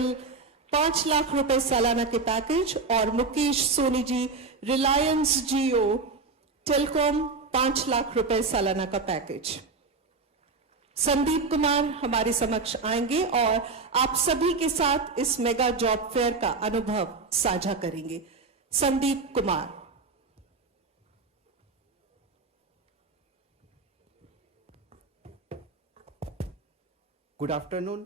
Medical 5 lakh रुपए सालाना के पैकेज, और मुकेश सोनी जी रिलायंस जियो टेलीकॉम 5 लाख रुपए सालाना का पैकेज। संदीप कुमार हमारे समक्ष आएंगे और आप सभी के साथ इस मेगा जॉब फेयर का अनुभव साझा करेंगे। Sandeep Kumar. Good afternoon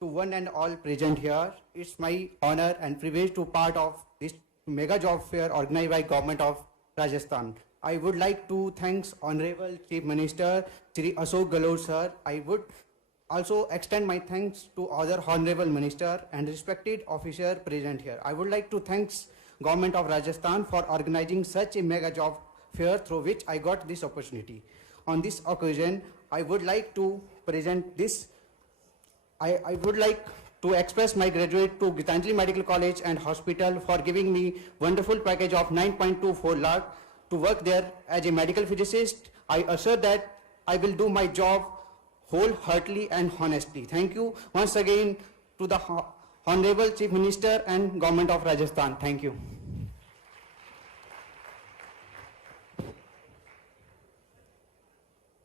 to one and all present here. It's my honor and privilege to part of this mega job fair organized by Government of Rajasthan. I would like to thank Honorable Chief Minister Shri Ashok Gehlot sir. I would also extend my thanks to other Honorable Minister and respected officer present here. I would like to thank Government of Rajasthan for organizing such a mega job fair through which I got this opportunity. On this occasion, I would like to present this. I would like to express my gratitude to Gitanjali Medical College and Hospital for giving me wonderful package of 9.24 lakh to work there as a medical physicist. I assure that I will do my job wholeheartedly and honestly. Thank you once again to the Honorable Chief Minister and Government of Rajasthan. Thank you.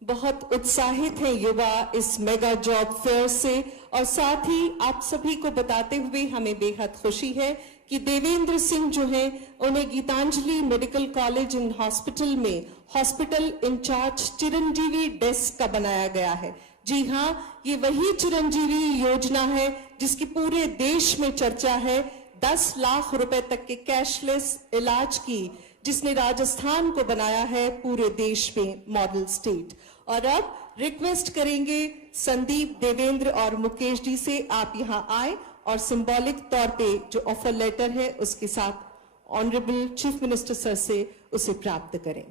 बहुत उत्साहित हैं युवा इस mega job fair से, और साथ ही आप सभी को बताते हुए हमें बेहद खुशी है कि देवेंद्र सिंह जो हैं उन्हें Geetanjali medical college and hospital में हॉस्पिटल इंचार्ज चिरंजीवी डेस्क का बनाया गया है। जी हाँ, ये वही चिरंजीवी योजना है जिसकी पूरे देश में चर्चा है। 10 लाख रुपए तक के कैशलेस इलाज की, जिसने राजस्थान को बनाया है पूरे देश में मॉडल स्टेट। और अब रिक्वेस्ट करेंगे संदीप, देवेंद्र और मुकेश जी से आप यहां आए और सिंबॉलिक तौर पे जो ऑफर लेटर है उसके साथ ऑनरेबल चीफ मिनिस्टर सर से उसे प्राप्त करें।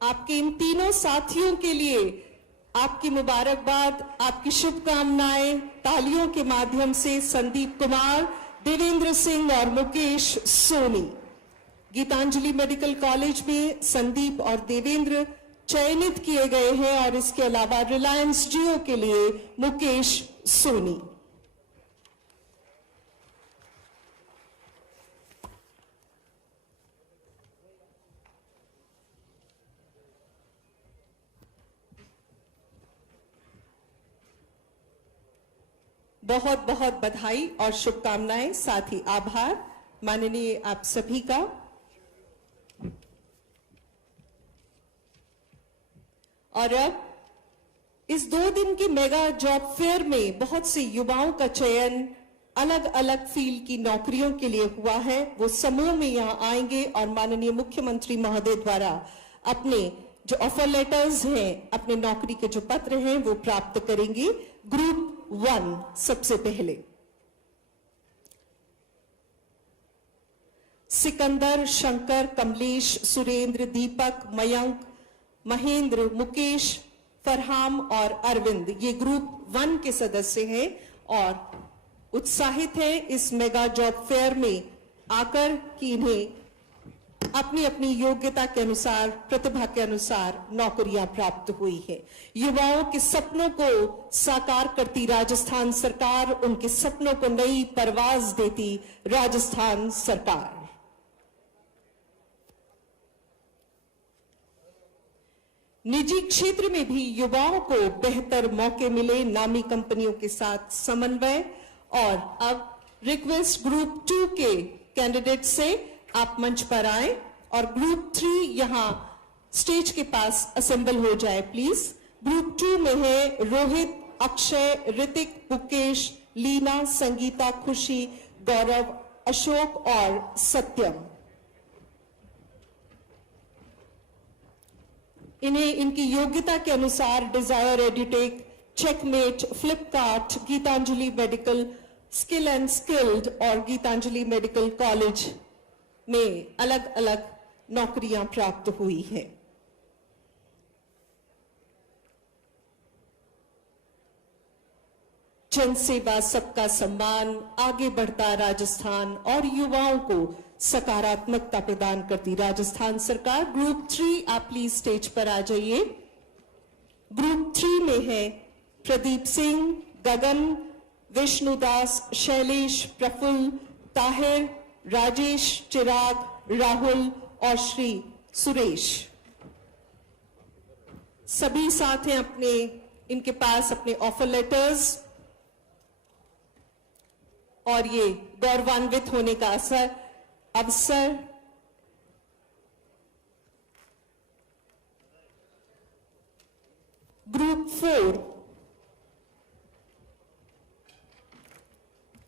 आपके इन तीनों साथियों के लिए आपकी मुबारकबाद, आपकी शुभकामनाएं तालियों के माध्यम से संदीप कुमार, देवेंद्र सिंह और मुकेश सोनी। गीतांजलि मेडिकल कॉलेज में संदीप और देवेंद्र चयनित किए गए हैं, और इसके अलावा रिलायंस जियो के लिए मुकेश सोनी। बहुत बहुत बधाई और शुभकामनाएं, साथ ही आभार माननीय आप सभी का। और अब इस 2 दिन के मेगा जॉब फेयर में बहुत से युवाओं का चयन अलग अलग फील्ड की नौकरियों के लिए हुआ है। वो समूह में यहां आएंगे और माननीय मुख्यमंत्री महोदय द्वारा अपने जो ऑफर लेटर्स हैं, अपने नौकरी के जो पत्र हैं वो प्राप्त करेंगे। ग्रुप 1 सबसे पहले सिकंदर, शंकर, कमलेश, सुरेंद्र, दीपक, मयंक, महेंद्र, मुकेश, फरहाम और अरविंद, ये ग्रुप 1 के सदस्य हैं और उत्साहित हैं इस मेगा जॉब फेयर में आकर कि इन्हें अपनी अपनी योग्यता के अनुसार, प्रतिभा के अनुसार नौकरियां प्राप्त हुई है। युवाओं के सपनों को साकार करती राजस्थान सरकार, उनके सपनों को नई परवाज देती राजस्थान सरकार। निजी क्षेत्र में भी युवाओं को बेहतर मौके मिले, नामी कंपनियों के साथ समन्वय। और अब रिक्वेस्ट ग्रुप 2 के कैंडिडेट से आप मंच पर आए और ग्रुप 3 यहां स्टेज के पास असेंबल हो जाए प्लीज। ग्रुप 2 में है रोहित, अक्षय, ऋतिक, मुकेश, लीना, संगीता, खुशी, गौरव, अशोक और सत्यम। इन्हें इनकी योग्यता के अनुसार Desire Edutech, Checkmate, Flipkart, Geetanjali medical, skill and skilled और गीतांजलि मेडिकल कॉलेज में अलग अलग नौकरियां प्राप्त हुई है। जन सेवा, सबका सम्मान, आगे बढ़ता राजस्थान और युवाओं को सकारात्मकता प्रदान करती राजस्थान सरकार। ग्रुप 3 आप प्लीज स्टेज पर आ जाइए। ग्रुप 3 में है प्रदीप सिंह, गगन, विष्णुदास, शैलेश, प्रफुल्ल, ताहिर, राजेश, चिराग, राहुल और श्री सुरेश। सभी साथ हैं इनके पास अपने ऑफर लेटर्स और ये गौरवान्वित होने का अवसर। Group 4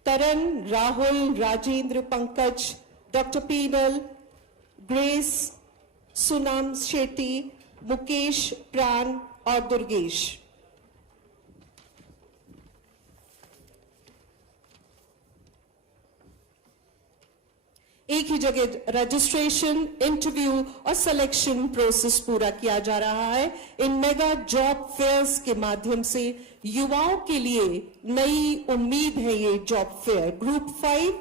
Taran, Rahul, Rajendra, Pankaj, doctor Pinal, Grace, Sunam Shetty, Mukesh, Pran और दुर्गेश। एक ही जगह रजिस्ट्रेशन, इंटरव्यू और सिलेक्शन प्रोसेस पूरा किया जा रहा है। इन मेगा जॉब फेयर्स के माध्यम से युवाओं के लिए नई उम्मीद है। ये जॉब फेयर ग्रुप 5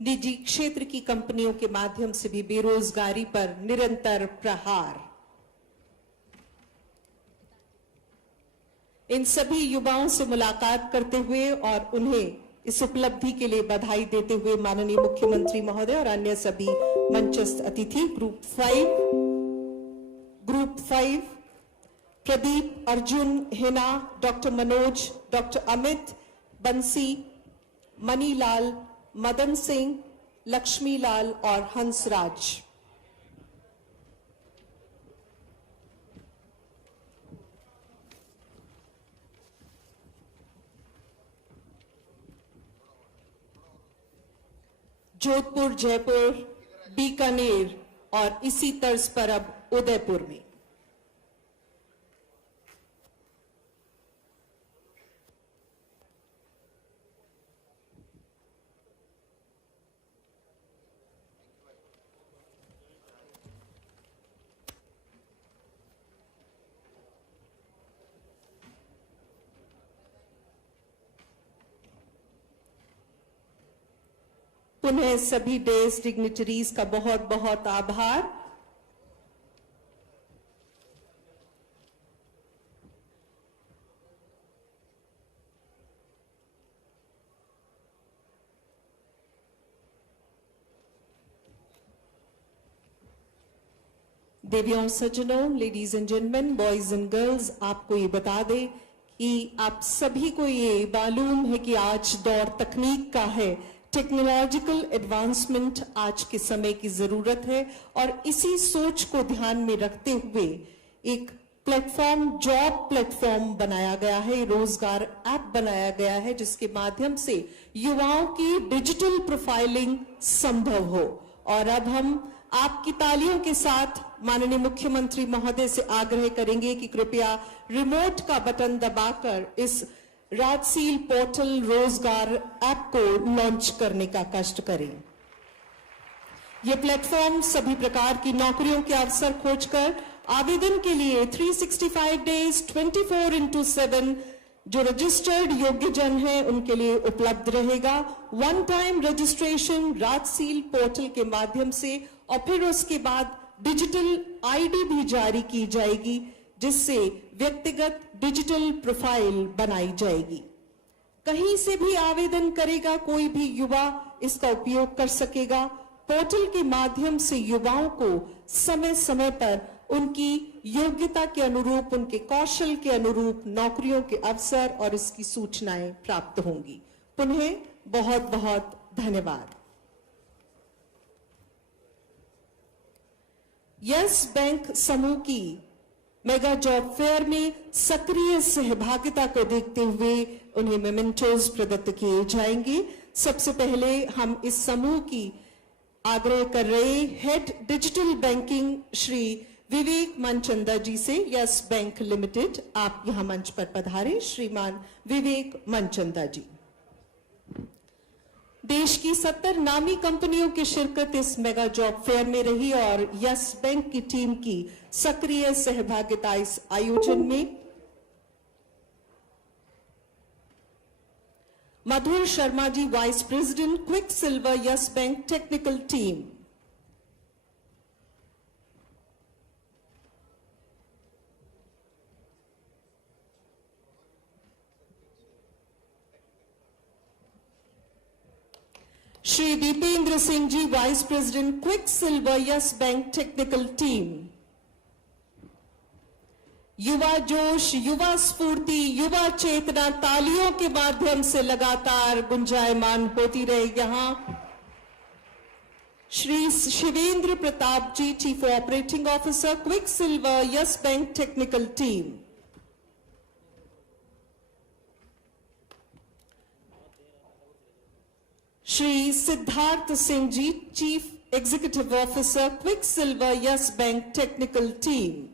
निजी क्षेत्र की कंपनियों के माध्यम से भी बेरोजगारी पर निरंतर प्रहार। इन सभी युवाओं से मुलाकात करते हुए और उन्हें इस उपलब्धि के लिए बधाई देते हुए माननीय मुख्यमंत्री महोदय और अन्य सभी मंचस्थ अतिथि group 5 Pradeep, Arjun, Hina, doctor Manoj, doctor Amit, बंसी, मनीलाल, मदन सिंह, लक्ष्मीलाल और हंसराज। जोधपुर, जयपुर, बीकानेर और इसी तर्ज पर अब उदयपुर में। पुनः सभी डेज डिग्निटरीज का बहुत बहुत आभार। देवियों और सज्जनों, ladies and gentleman, boys and girls, आपको ये बता दें कि आप सभी को ये मालूम है कि आज दौर तकनीक का है। टेक्नोलॉजिकल एडवांसमेंट आज के समय की जरूरत है और इसी सोच को ध्यान में रखते हुए एक प्लेटफॉर्म, जॉब प्लेटफॉर्म बनाया गया है, रोजगार ऐप बनाया गया है, जिसके माध्यम से युवाओं की डिजिटल प्रोफाइलिंग संभव हो। और अब हम आपकी तालियों के साथ माननीय मुख्यमंत्री महोदय से आग्रह करेंगे कि कृपया रिमोट का बटन दबाकर इस राजसील पोर्टल रोजगार ऐप को लॉन्च करने का कष्ट करें। यह प्लेटफॉर्म सभी प्रकार की नौकरियों के अवसर खोजकर आवेदन के लिए 365 डेज 24/7 जो रजिस्टर्ड योग्य जन हैं उनके लिए उपलब्ध रहेगा। वन टाइम रजिस्ट्रेशन राजसील पोर्टल के माध्यम से और फिर उसके बाद डिजिटल आईडी भी जारी की जाएगी, जिससे व्यक्तिगत डिजिटल प्रोफाइल बनाई जाएगी। कहीं से भी आवेदन करेगा कोई भी युवा इसका उपयोग कर सकेगा। पोर्टल के माध्यम से युवाओं को समय समय पर उनकी योग्यता के अनुरूप, उनके कौशल के अनुरूप नौकरियों के अवसर और इसकी सूचनाएं प्राप्त होंगी। पुनः बहुत बहुत धन्यवाद। यस बैंक समूह की मेगा जॉब फेयर में सक्रिय सहभागिता को देखते हुए उन्हें मेमेंटोज प्रदत्त किए जाएंगे। सबसे पहले हम इस समूह की आग्रह कर रहे head digital banking Shri Vivek Manchanda जी से यस बैंक लिमिटेड, आप यहां मंच पर पधारें। श्रीमान विवेक मनचंदा जी। देश की 70 नामी कंपनियों की शिरकत इस मेगा जॉब फेयर में रही और यस बैंक की टीम की सक्रिय सहभागिता इस आयोजन में। Madhur Sharma ji, vice president, quick silver yes bank technical team. Shri Dipendra Singh ji, vice president, quick silver yes bank technical team. युवा जोश, युवा स्फूर्ति, युवा चेतना तालियों के माध्यम से लगातार गुंजायमान होती रहे। यहां Shri Shivendra Pratap ji, chief operating officer, quick silver yes bank technical team. Shri Siddharth Singh ji, chief executive officer, quick silver yes bank technical team.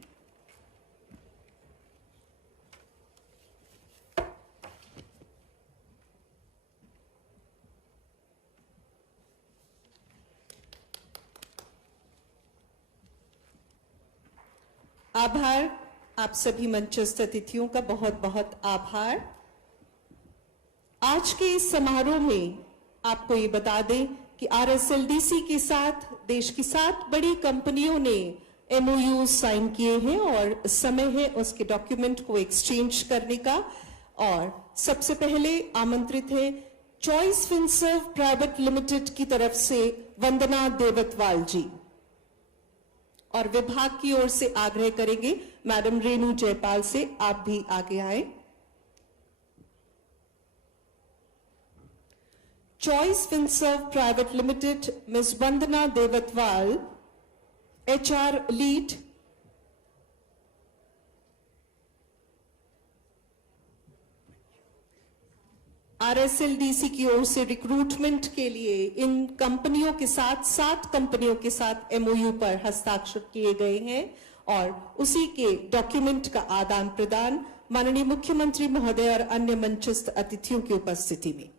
आभार, आप सभी मंचस्थ अतिथियों का बहुत बहुत आभार। आज के इस समारोह में आपको ये बता दें कि आरएसएलडीसी के साथ देश की 7 बड़ी कंपनियों ने एमओयू साइन किए हैं और समय है उसके डॉक्यूमेंट को एक्सचेंज करने का। और सबसे पहले आमंत्रित है चॉइस फिनसर्व प्राइवेट लिमिटेड की तरफ से वंदना देवतवाल जी, और विभाग की ओर से आग्रह करेंगे मैडम रेणु जयपाल से आप भी आगे आए। Choice finserv private limited, miss Vandana Devatwal, HR lead. RSLDC की ओर से रिक्रूटमेंट के लिए इन कंपनियों के साथ 7 कंपनियों के साथ एमओयू पर हस्ताक्षर किए गए हैं और उसी के डॉक्यूमेंट का आदान प्रदान माननीय मुख्यमंत्री महोदय और अन्य मंचस्थ अतिथियों की उपस्थिति में।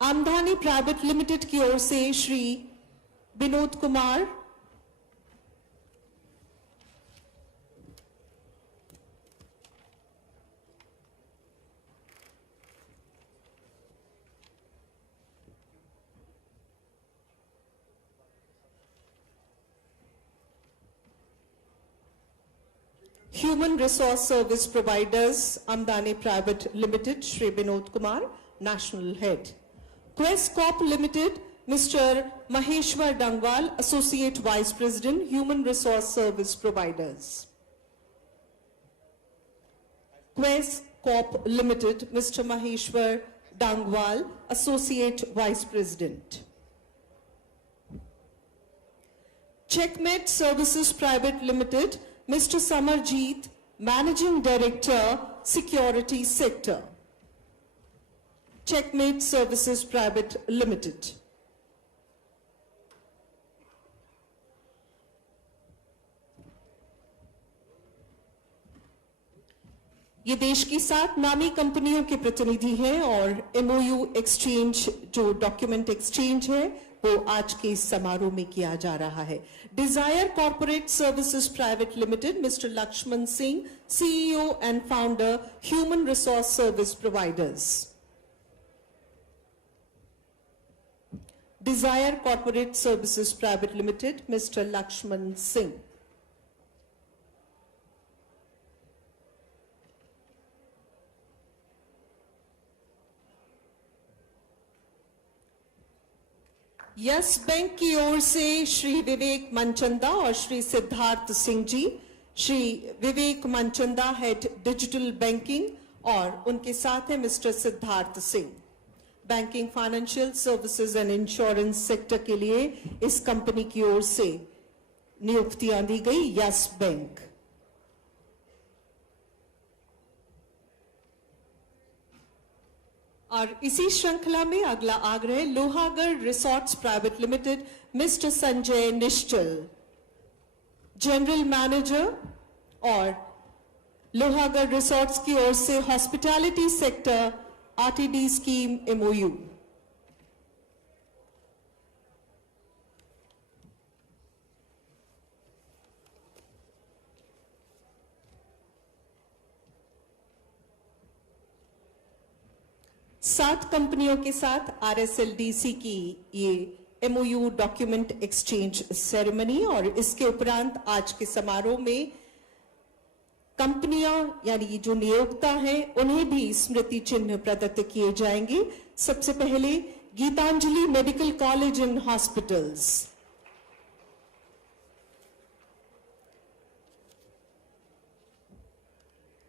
आमधानी प्राइवेट लिमिटेड की ओर से Shri Vinod Kumar, human resource service providers Amdani private limited, Shri Vinod Kumar, national head. Quest Corp limited, mister Maheshwar Dangwal, associate vice president, human resource service providers. Quest Corp limited, mister Maheshwar Dangwal, associate vice president. Checkmate services private limited, Mr. Samarjeet, Managing Director, Security Sector, Checkmate Services Private Limited. ये देश की 7 नामी कंपनियों के प्रतिनिधि हैं और MOU exchange, जो डॉक्यूमेंट एक्सचेंज है, वो आज के इस समारोह में किया जा रहा है। Desire corporate services private limited, mister Laxman Singh, CEO and founder, human resource service providers. Desire corporate services private limited, mister Laxman Singh. Yes Bank की ओर से श्री विवेक मनचंदा और Shri Siddharth Singh ji. Shri Vivek Manchanda head digital banking और उनके साथ है mister Siddharth Singh. Banking, financial services and insurance sector के लिए इस कंपनी की ओर से नियुक्तियां दी गई, यस बैंक। और इसी श्रृंखला में अगला आग्रह Lohagarh resorts private limited, mister Sanjay Nischal, general manager और लोहागढ़ रिसोर्ट्स की ओर से hospitality sector RTD scheme MOU. सात कंपनियों के साथ आरएसएलडीसी की ये एमओयू डॉक्यूमेंट एक्सचेंज सेरेमनी और इसके उपरांत आज के समारोह में कंपनियां यानी जो नियोक्ता हैं उन्हें भी स्मृति चिन्ह प्रदत्त किए जाएंगे। सबसे पहले Gitanjali medical college and hospitals,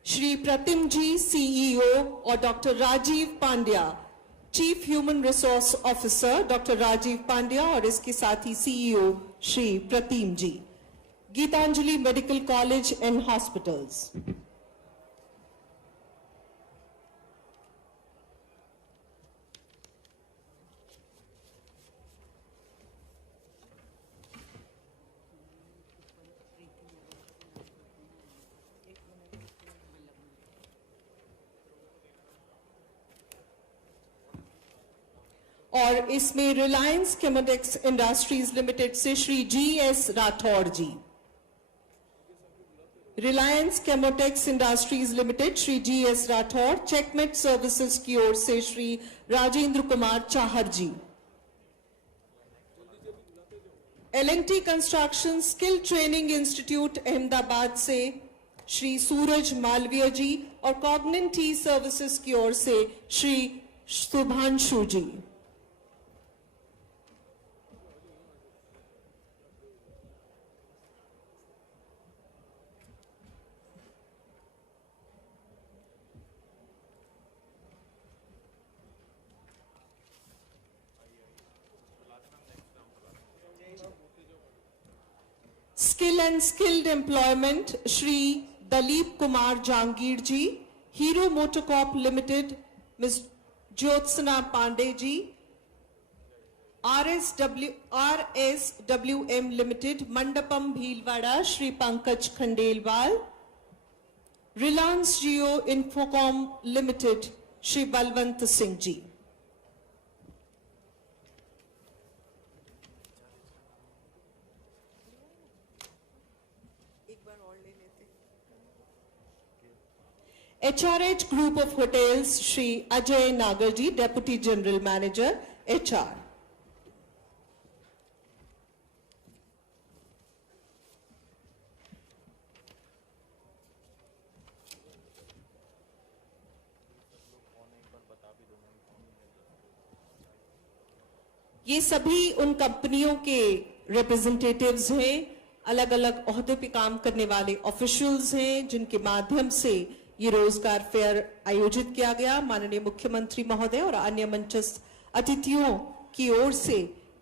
Shri Pratim ji CEO और doctor Rajeev Pandya chief human resource officer, doctor Rajeev Pandya और इसके साथ ही CEO Shri Pratim ji, Gitanjali medical college and hospitals. और इसमें रिलायंस केमोटेक्स इंडस्ट्रीज लिमिटेड से Shri GS Rathore ji, Reliance Chemotex industries limited Shri GS Rathore, checkmate services की ओर से Shri Rajendra Kumar Chahar ji, L&T construction skill training institute Ahmedabad से श्री सूरज मालवीय जी और कॉग्निट टी सर्विसेज की ओर से Shri Shubhanshu ji. Skill and skilled employment Shri Dalip Kumar Jahangir ji, Hero MotoCorp limited miss Jyotsna Pande ji, RSWM limited Mandapam Bhilwara Shri Pankaj Khandelwal, Reliance Jio Infocomm limited Shri Balwant Singh ji. HRH group of hotels Shri Ajay Nagar ji, deputy general manager HR। ये सभी उन कंपनियों के रिप्रेजेंटेटिव्स हैं, अलग अलग ओहदे पे काम करने वाले ऑफिशियल्स हैं जिनके माध्यम से ये रोजगार फेयर आयोजित किया गया। माननीय मुख्यमंत्री महोदय और अन्य मंचस्थ अतिथियों की ओर से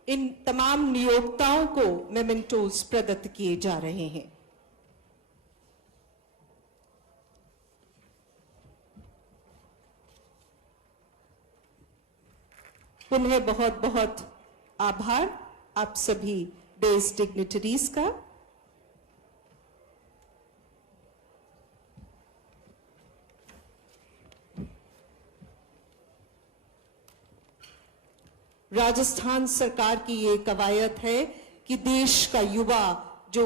इन तमाम नियोक्ताओं को मेमेंटोज प्रदत्त किए जा रहे हैं। पुनः बहुत बहुत आभार आप सभी डेज डिग्निटरीज का। राजस्थान सरकार की ये कवायद है कि देश का युवा, जो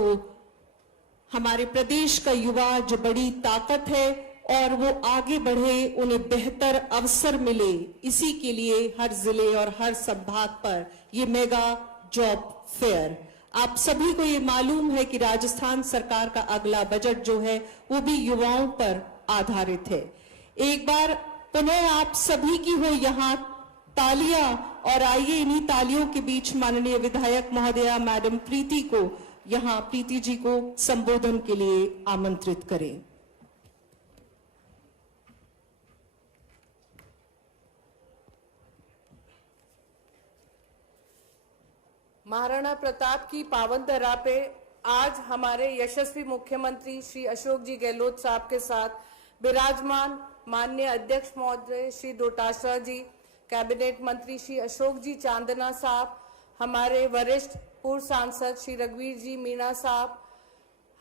हमारे प्रदेश का युवा जो बड़ी ताकत है और वो आगे बढ़े, उन्हें बेहतर अवसर मिले, इसी के लिए हर जिले और हर संभाग पर ये मेगा जॉब फेयर। आप सभी को ये मालूम है कि राजस्थान सरकार का अगला बजट जो है वो भी युवाओं पर आधारित है। एक बार पुनः आप सभी की हो यहाँ तालियां, और आइए इन्हीं तालियों के बीच माननीय विधायक महोदया मैडम प्रीति को, यहाँ प्रीति जी को संबोधन के लिए आमंत्रित करें। महाराणा प्रताप की पावन धरा पे आज हमारे यशस्वी मुख्यमंत्री श्री अशोक जी गहलोत साहब के साथ विराजमान माननीय अध्यक्ष महोदय श्री डोटासरा जी, कैबिनेट मंत्री श्री अशोक जी चांदना साहब, हमारे वरिष्ठ पूर्व सांसद श्री रघुवीर जी मीणा साहब,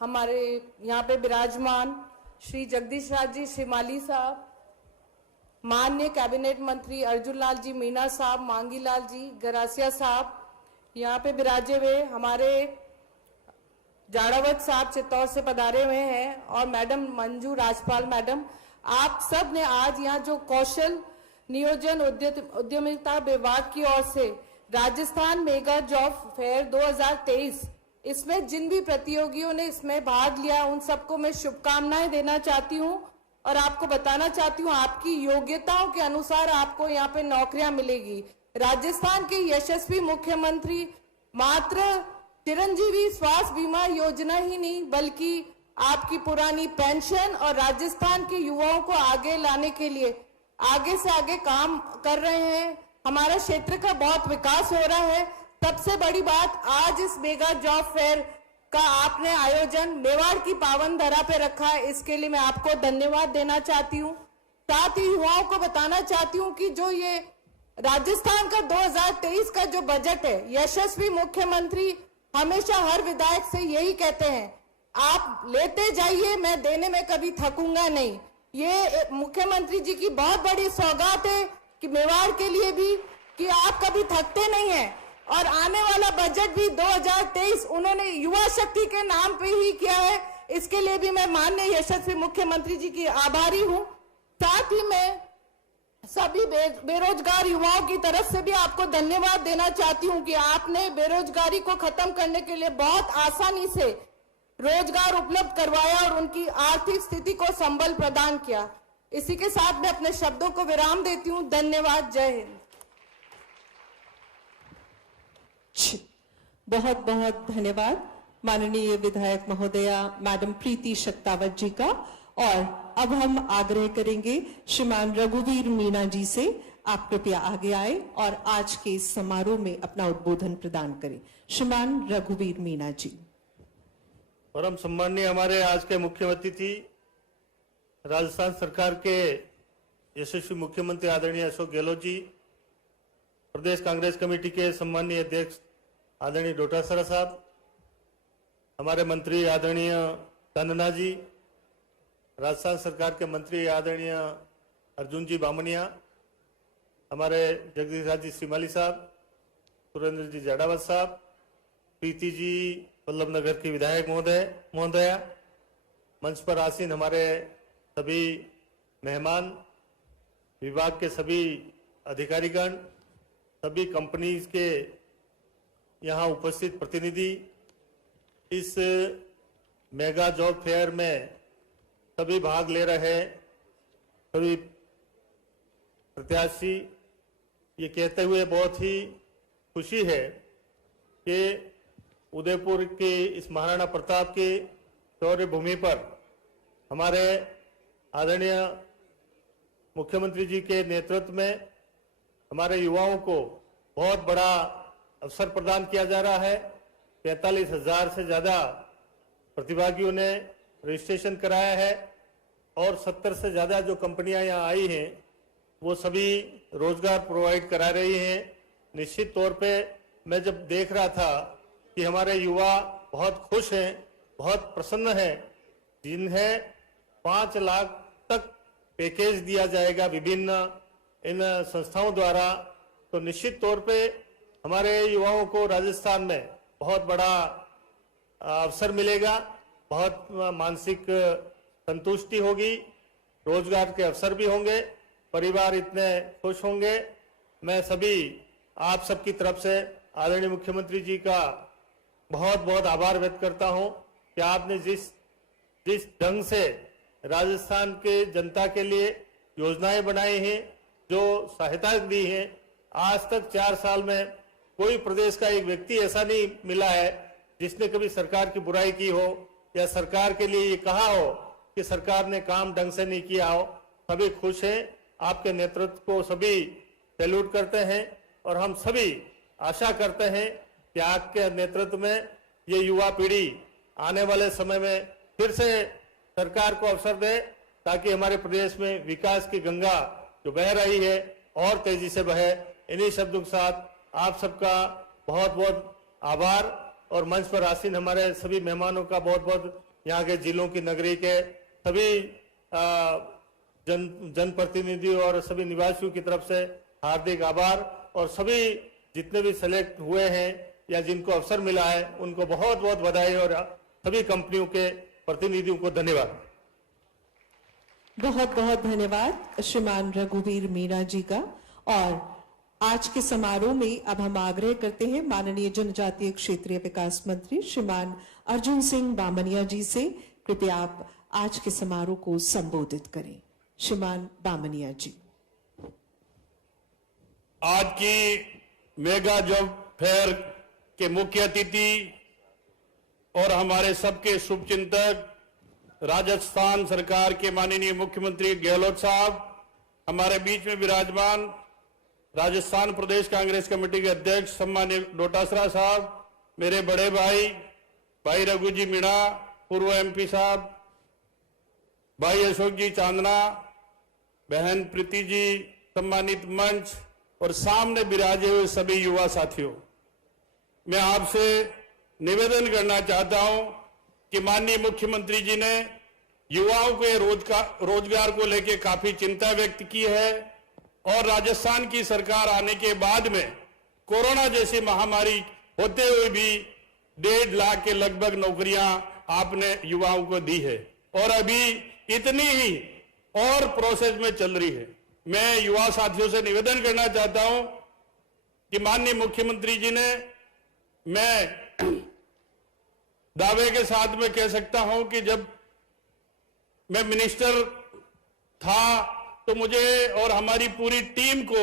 हमारे यहाँ पे विराजमान श्री जगदीश राज जी श्रीमाली साहब, माननीय कैबिनेट मंत्री अर्जुन लाल जी मीणा साहब, मांगी लाल जी गरासिया साहब, यहाँ पे विराजे हुए हमारे जाड़ावत साहब चित्तौड़ से पधारे हुए हैं, और मैडम मंजू राजपाल मैडम, आप सब ने आज यहाँ जो कौशल नियोजन उद्यमिता विभाग की ओर से राजस्थान मेगा जॉब फेयर 2023, इसमें जिन भी प्रतियोगियों ने इसमें भाग लिया उन सबको मैं शुभकामनाएं देना चाहती हूँ, और आपको बताना चाहती हूँ आपकी योग्यताओं के अनुसार आपको यहाँ पे नौकरियां मिलेगी। राजस्थान के यशस्वी मुख्यमंत्री मात्र चिरंजीवी स्वास्थ्य बीमा योजना ही नहीं बल्कि आपकी पुरानी पेंशन और राजस्थान के युवाओं को आगे लाने के लिए आगे से आगे काम कर रहे हैं। हमारा क्षेत्र का बहुत विकास हो रहा है। सबसे बड़ी बात, आज इस मेगा जॉब फेयर का आपने आयोजन मेवाड़ की पावन धरा पे रखा है, इसके लिए मैं आपको धन्यवाद देना चाहती हूँ। साथ ही युवाओं को बताना चाहती हूँ कि जो ये राजस्थान का 2023 का जो बजट है, यशस्वी मुख्यमंत्री हमेशा हर विधायक से यही कहते हैं, आप लेते जाइए, मैं देने में कभी थकूंगा नहीं। ये मुख्यमंत्री जी की बहुत बड़ी सौगात है कि मेवाड़ के लिए भी कि आप कभी थकते नहीं हैं। और आने वाला बजट भी 2023 उन्होंने युवा शक्ति के नाम पे ही किया है, इसके लिए भी मैं माननीय यशस्वी मुख्यमंत्री जी की आभारी हूँ। साथ ही मैं सभी बेरोजगार युवाओं की तरफ से भी आपको धन्यवाद देना चाहती हूँ कि आपने बेरोजगारी को खत्म करने के लिए बहुत आसानी से रोजगार उपलब्ध करवाया और उनकी आर्थिक स्थिति को संबल प्रदान किया। इसी के साथ मैं अपने शब्दों को विराम देती हूँ। धन्यवाद। जय हिंद। बहुत बहुत धन्यवाद माननीय विधायक महोदया मैडम प्रीति शक्तावत जी का। और अब हम आग्रह करेंगे श्रीमान रघुवीर मीणा जी से, आप कृपया आगे आए और आज के इस समारोह में अपना उद्बोधन प्रदान करें। श्रीमान रघुवीर मीणा जी। परम सम्माननीय हमारे आज के मुख्य अतिथि राजस्थान सरकार के यशस्वी मुख्यमंत्री आदरणीय अशोक गहलोत जी, प्रदेश कांग्रेस कमेटी के सम्माननीय अध्यक्ष आदरणीय डोटासरा साहब, हमारे मंत्री आदरणीय तन्ना जी, राजस्थान सरकार के मंत्री आदरणीय अर्जुन जी बामनिया, हमारे जगदीश राज जी श्रीमाली साहब, सुरेंद्र जी जाड़ावत साहब, प्रीति जी वल्लभनगर की विधायक महोदया, मंच पर आसीन हमारे सभी मेहमान, विभाग के सभी अधिकारीगण, सभी कंपनीज के यहाँ उपस्थित प्रतिनिधि, इस मेगा जॉब फेयर में सभी भाग ले रहे सभी प्रत्याशी, ये कहते हुए बहुत ही खुशी है कि उदयपुर के इस महाराणा प्रताप की शौर्य भूमि पर हमारे आदरणीय मुख्यमंत्री जी के नेतृत्व में हमारे युवाओं को बहुत बड़ा अवसर प्रदान किया जा रहा है। 45,000 से ज़्यादा प्रतिभागियों ने रजिस्ट्रेशन कराया है और 70 से ज़्यादा जो कंपनियां यहाँ आई हैं वो सभी रोजगार प्रोवाइड करा रही हैं। निश्चित तौर पे मैं जब देख रहा था कि हमारे युवा बहुत खुश हैं, बहुत प्रसन्न हैं, जिन्हें 5 लाख तक पैकेज दिया जाएगा विभिन्न इन संस्थाओं द्वारा, तो निश्चित तौर पे हमारे युवाओं को राजस्थान में बहुत बड़ा अवसर मिलेगा, बहुत मानसिक संतुष्टि होगी, रोजगार के अवसर भी होंगे, परिवार इतने खुश होंगे। मैं सभी आप सबकी तरफ से आदरणीय मुख्यमंत्री जी का बहुत बहुत आभार व्यक्त करता हूं कि आपने जिस ढंग से राजस्थान के जनता के लिए योजनाएं बनाई हैं, जो सहायता दी है, आज तक 4 साल में कोई प्रदेश का एक व्यक्ति ऐसा नहीं मिला है जिसने कभी सरकार की बुराई की हो या सरकार के लिए ये कहा हो कि सरकार ने काम ढंग से नहीं किया हो। सभी खुश हैं, आपके नेतृत्व को सभी सैल्यूट करते हैं और हम सभी आशा करते हैं कि आपके नेतृत्व में ये युवा पीढ़ी आने वाले समय में फिर से सरकार को अवसर दे, ताकि हमारे प्रदेश में विकास की गंगा जो बह रही है और तेजी से बहे। इन्हीं शब्दों के साथ आप सबका बहुत बहुत आभार और मंच पर आसीन हमारे सभी मेहमानों का बहुत बहुत, यहाँ के जिलों की नगरी के सभी जनप्रतिनिधियों और सभी निवासियों की तरफ से हार्दिक आभार, और सभी जितने भी सेलेक्ट हुए हैं या जिनको अवसर मिला है उनको बहुत बहुत बधाई, और सभी कंपनियों के प्रतिनिधियों को धन्यवाद। बहुत बहुत धन्यवाद श्रीमान रघुवीर मीणा जी का। और आज के समारोह में अब हम आग्रह करते हैं माननीय जनजातीय क्षेत्रीय विकास मंत्री श्रीमान अर्जुन सिंह बामनिया जी से, कृपया आप आज के समारोह को संबोधित करें। श्रीमान बामनिया जी। आज की मेगा जॉब फेयर के मुख्य अतिथि और हमारे सबके शुभचिंतक राजस्थान सरकार के माननीय मुख्यमंत्री गहलोत साहब, हमारे बीच में विराजमान राजस्थान प्रदेश कांग्रेस कमेटी के अध्यक्ष सम्मानीय डोटासरा साहब, मेरे बड़े भाई रघु जी मीणा, पूर्व एमपी साहब, भाई अशोक जी चांदना, बहन प्रीति जी, सम्मानित मंच और सामने विराजे हुए सभी युवा साथियों, मैं आपसे निवेदन करना चाहता हूं कि माननीय मुख्यमंत्री जी ने युवाओं के रोजगार को लेकर काफी चिंता व्यक्त की है, और राजस्थान की सरकार आने के बाद में कोरोना जैसी महामारी होते हुए भी 1.5 लाख के लगभग नौकरियां आपने युवाओं को दी है, और अभी इतनी ही और प्रोसेस में चल रही है। मैं युवा साथियों से निवेदन करना चाहता हूं कि माननीय मुख्यमंत्री जी ने, मैं दावे के साथ में कह सकता हूं कि जब मैं मिनिस्टर था तो मुझे और हमारी पूरी टीम को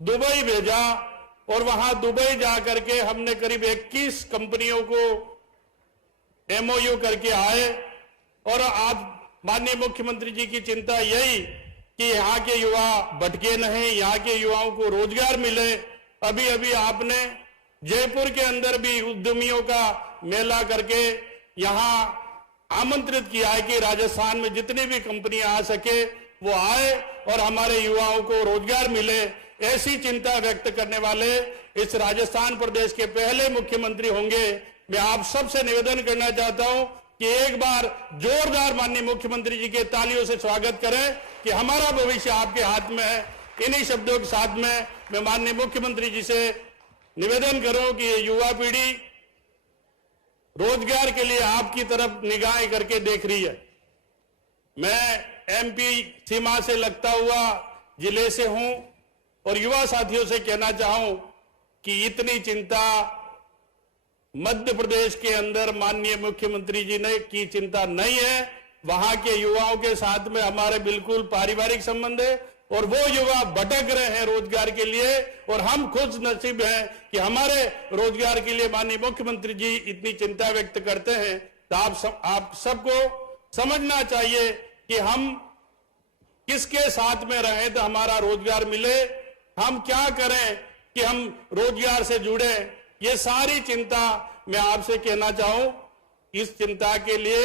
दुबई भेजा, और वहां दुबई जाकर के हमने करीब 21 कंपनियों को एमओयू करके आए। और आज माननीय मुख्यमंत्री जी की चिंता यही कि यहाँ के युवा भटके नहीं, यहाँ के युवाओं को रोजगार मिले। अभी अभी आपने जयपुर के अंदर भी उद्यमियों का मेला करके यहाँ आमंत्रित किया है कि राजस्थान में जितनी भी कंपनियां आ सके वो आए और हमारे युवाओं को रोजगार मिले। ऐसी चिंता व्यक्त करने वाले इस राजस्थान प्रदेश के पहले मुख्यमंत्री होंगे। मैं आप सबसे निवेदन करना चाहता हूं कि एक बार जोरदार माननीय मुख्यमंत्री जी के तालियों से स्वागत करें कि हमारा भविष्य आपके हाथ में है। इन्हीं शब्दों के साथ में मैं माननीय मुख्यमंत्री जी से निवेदन करूं कि ये युवा पीढ़ी रोजगार के लिए आपकी तरफ निगाहें करके देख रही है। मैं एमपी सीमा से लगता हुआ जिले से हूं और युवा साथियों से कहना चाहूं कि इतनी चिंता मध्य प्रदेश के अंदर माननीय मुख्यमंत्री जी ने की चिंता नहीं है। वहां के युवाओं के साथ में हमारे बिल्कुल पारिवारिक संबंध है और वो युवा भटक रहे हैं रोजगार के लिए, और हम खुश नसीब हैं कि हमारे रोजगार के लिए माननीय मुख्यमंत्री जी इतनी चिंता व्यक्त करते हैं। तो आप सबको समझना चाहिए कि हम किसके साथ में रहें तो हमारा रोजगार मिले, हम क्या करें कि हम रोजगार से जुड़े। ये सारी चिंता मैं आपसे कहना चाहूं, इस चिंता के लिए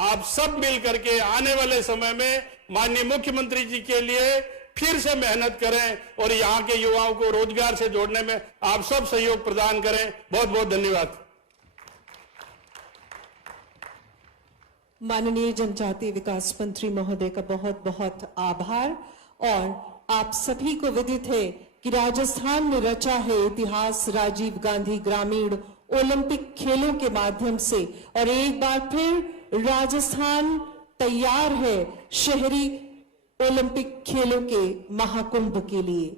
आप सब मिलकर के आने वाले समय में माननीय मुख्यमंत्री जी के लिए फिर से मेहनत करें और यहां के युवाओं को रोजगार से जोड़ने में आप सब सहयोग प्रदान करें। बहुत बहुत धन्यवाद। माननीय जनजातीय विकास मंत्री महोदय का बहुत बहुत आभार। और आप सभी को विदित है कि राजस्थान ने रचा है इतिहास राजीव गांधी ग्रामीण ओलंपिक खेलों के माध्यम से, और एक बार फिर राजस्थान तैयार है शहरी ओलंपिक खेलों के महाकुंभ के लिए।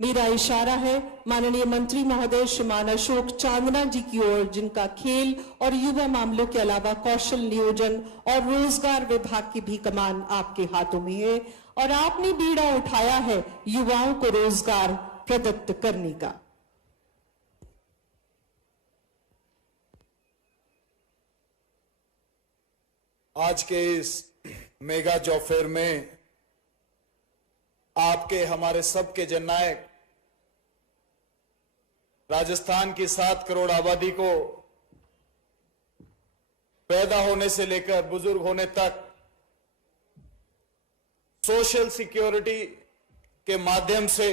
मेरा इशारा है माननीय मंत्री महोदय श्रीमान अशोक चांदना जी की ओर, जिनका खेल और युवा मामलों के अलावा कौशल नियोजन और रोजगार विभाग की भी कमान आपके हाथों में है, और आपने बीड़ा उठाया है युवाओं को रोजगार प्रदत्त करने का। आज के इस मेगा जॉब फेयर में आपके हमारे सबके जननायक राजस्थान की 7 करोड़ आबादी को पैदा होने से लेकर बुजुर्ग होने तक सोशल सिक्योरिटी के माध्यम से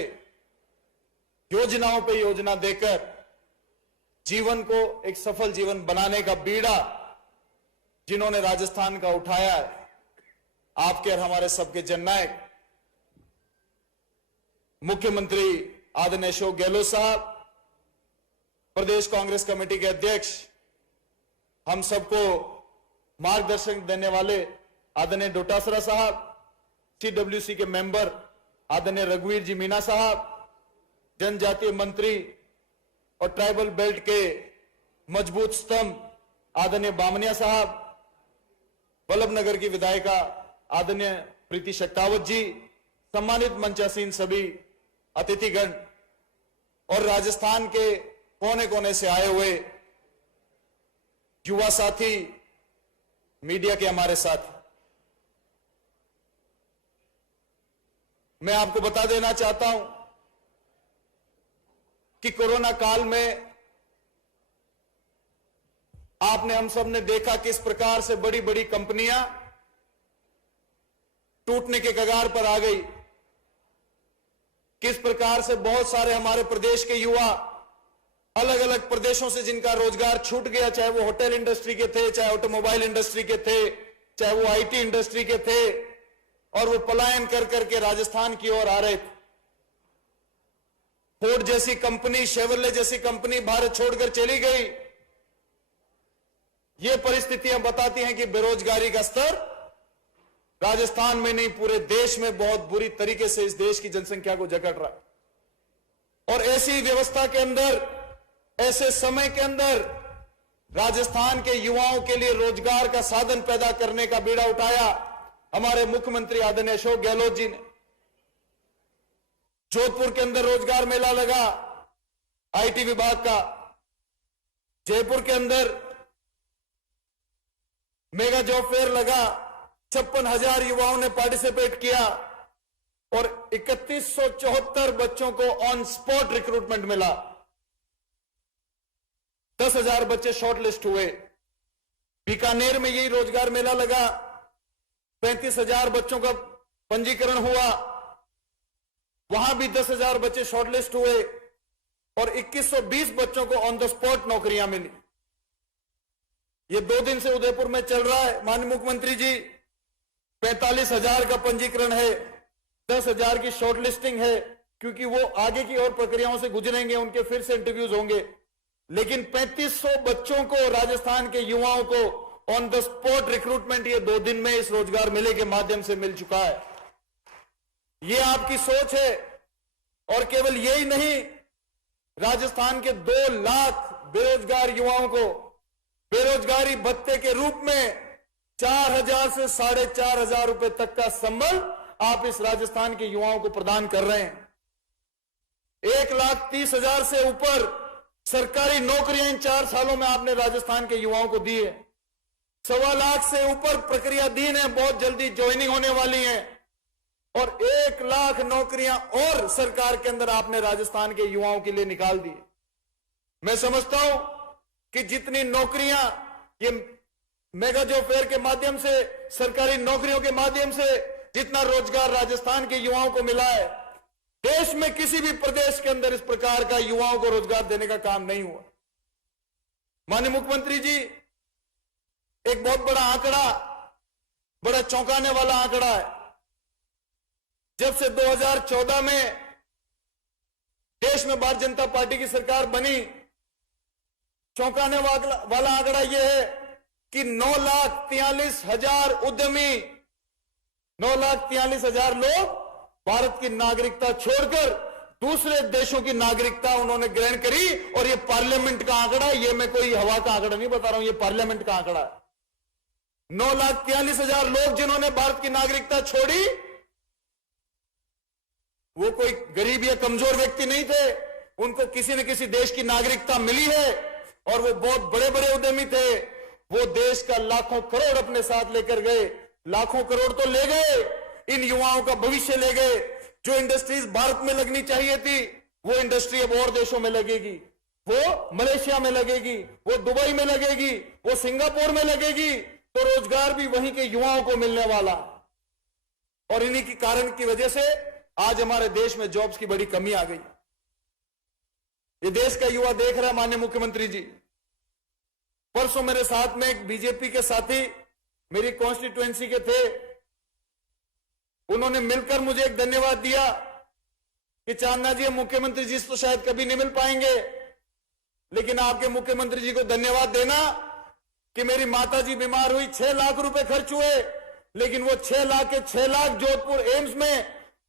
योजनाओं पे योजना देकर जीवन को एक सफल जीवन बनाने का बीड़ा जिन्होंने राजस्थान का उठाया है, आपके और हमारे सबके जननायक मुख्यमंत्री आदरणीय अशोक गहलोत साहब, प्रदेश कांग्रेस कमेटी के अध्यक्ष, हम सबको मार्गदर्शन देने वाले आदरणीय डोटासरा साहब, CWC के मेंबर आदरणीय रघुवीर जी मीना साहब, जनजातीय मंत्री और ट्राइबल बेल्ट के मजबूत स्तंभ आदरणीय बामनिया साहब, वल्लभनगर की विधायिका आदरणीय प्रीति शक्तावत जी, सम्मानित मंचासीन सभी अतिथिगण और राजस्थान के कोने कोने से आए हुए युवा साथी, मीडिया के हमारे साथी, मैं आपको बता देना चाहता हूं कि कोरोना काल में आपने, हम सब ने देखा किस प्रकार से बड़ी बड़ी कंपनियां टूटने के कगार पर आ गई, किस प्रकार से बहुत सारे हमारे प्रदेश के युवा अलग अलग प्रदेशों से जिनका रोजगार छूट गया, चाहे वो होटल इंडस्ट्री के थे, चाहे ऑटोमोबाइल इंडस्ट्री के थे, चाहे वो IT इंडस्ट्री के थे, और वो पलायन कर करके राजस्थान की ओर आ रहे थे। फोर्ड जैसी कंपनी, शेवरले जैसी कंपनी भारत छोड़कर चली गई। ये परिस्थितियां बताती हैं कि बेरोजगारी का स्तर राजस्थान में नहीं, पूरे देश में बहुत बुरी तरीके से इस देश की जनसंख्या को जकड़ रहा है। और ऐसी व्यवस्था के अंदर, ऐसे समय के अंदर राजस्थान के युवाओं के लिए रोजगार का साधन पैदा करने का बीड़ा उठाया हमारे मुख्यमंत्री आदरणीय अशोक गहलोत जी ने। जोधपुर के अंदर रोजगार मेला लगा IT विभाग का, जयपुर के अंदर मेगा जॉब फेयर लगा, 56,000 युवाओं ने पार्टिसिपेट किया और 3174 बच्चों को ऑन स्पॉट रिक्रूटमेंट मिला। 10,000 बच्चे शॉर्टलिस्ट हुए। बीकानेर में यही रोजगार मेला लगा, 35,000 बच्चों का पंजीकरण हुआ, वहां भी 10,000 बच्चे शॉर्टलिस्ट हुए और 2120 बच्चों को ऑन द स्पॉट नौकरियां मिली। ये 2 दिन से उदयपुर में चल रहा है माननीय मुख्यमंत्री जी। 45,000 का पंजीकरण है, 10,000 की शॉर्टलिस्टिंग है, क्योंकि वो आगे की और प्रक्रियाओं से गुजरेंगे, उनके फिर से इंटरव्यूज होंगे। लेकिन 3500 बच्चों को, राजस्थान के युवाओं को ऑन द स्पॉट रिक्रूटमेंट ये 2 दिन में इस रोजगार मेले के माध्यम से मिल चुका है। ये आपकी सोच है। और केवल यही नहीं, राजस्थान के 2 लाख बेरोजगार युवाओं को बेरोजगारी भत्ते के रूप में 4,000 से 4,500 रुपए तक का संबल आप इस राजस्थान के युवाओं को प्रदान कर रहे हैं। 1,30,000 से ऊपर सरकारी नौकरियां इन 4 सालों में आपने राजस्थान के युवाओं को दी है। 1.25 लाख से ऊपर प्रक्रियाधीन है, बहुत जल्दी ज्वाइनिंग होने वाली है। और 1 लाख नौकरियां और सरकार के अंदर आपने राजस्थान के युवाओं के लिए निकाल दी। मैं समझता हूं कि जितनी नौकरियां ये मेगा जॉब फेयर के माध्यम से, सरकारी नौकरियों के माध्यम से जितना रोजगार राजस्थान के युवाओं को मिला है, देश में किसी भी प्रदेश के अंदर इस प्रकार का युवाओं को रोजगार देने का काम नहीं हुआ। माननीय मुख्यमंत्री जी, एक बहुत बड़ा आंकड़ा, बड़ा चौंकाने वाला आंकड़ा है। जब से 2014 में देश में भारतीय जनता पार्टी की सरकार बनी, चौंकाने वाला आंकड़ा यह है कि 9,43,000 उद्यमी, 9,43,000 लोग भारत की नागरिकता छोड़कर दूसरे देशों की नागरिकता उन्होंने ग्रहण करी। और ये पार्लियामेंट का आंकड़ा है, ये मैं कोई हवा का आंकड़ा नहीं बता रहा हूं, ये पार्लियामेंट का आंकड़ा है। 9,43,000 लोग जिन्होंने भारत की नागरिकता छोड़ी, वो कोई गरीब या कमजोर व्यक्ति नहीं थे, उनको किसी न किसी देश की नागरिकता मिली है और वो बहुत बड़े बड़े उद्यमी थे। वो देश का लाखों करोड़ अपने साथ लेकर गए। लाखों करोड़ तो ले गए, इन युवाओं का भविष्य ले गए। जो इंडस्ट्रीज भारत में लगनी चाहिए थी, वो इंडस्ट्री अब और देशों में लगेगी, वो मलेशिया में लगेगी, वो दुबई में लगेगी, वो सिंगापुर में लगेगी, तो रोजगार भी वहीं के युवाओं को मिलने वाला। और इन्हीं की कारण की वजह से आज हमारे देश में जॉब्स की बड़ी कमी आ गई। ये देश का युवा देख रहा है माननीय मुख्यमंत्री जी। परसों मेरे साथ में एक बीजेपी के साथी मेरी कॉन्स्टिट्यूएंसी के थे, उन्होंने मिलकर मुझे एक धन्यवाद दिया कि चांदना जी, हम मुख्यमंत्री जी से तो शायद कभी नहीं मिल पाएंगे, लेकिन आपके मुख्यमंत्री जी को धन्यवाद देना कि मेरी माता जी बीमार हुई, 6 लाख रुपए खर्च हुए, लेकिन वो 6 लाख के 6 लाख जोधपुर एम्स में,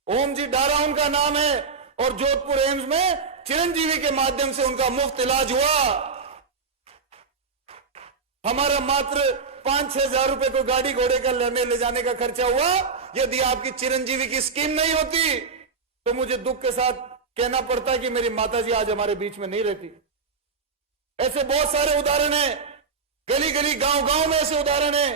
ओम जी डारा उनका नाम है, और जोधपुर एम्स में चिरंजीवी के माध्यम से उनका मुफ्त इलाज हुआ। हमारा मात्र 5-6 हजार रुपए को गाड़ी घोड़े का ले जाने का खर्चा हुआ। यदि आपकी चिरंजीवी की स्कीम नहीं होती तो मुझे दुख के साथ कहना पड़ता कि मेरी माताजी आज हमारे बीच में नहीं रहती। ऐसे बहुत सारे उदाहरण हैं, गली गली गांव गांव में ऐसे उदाहरण हैं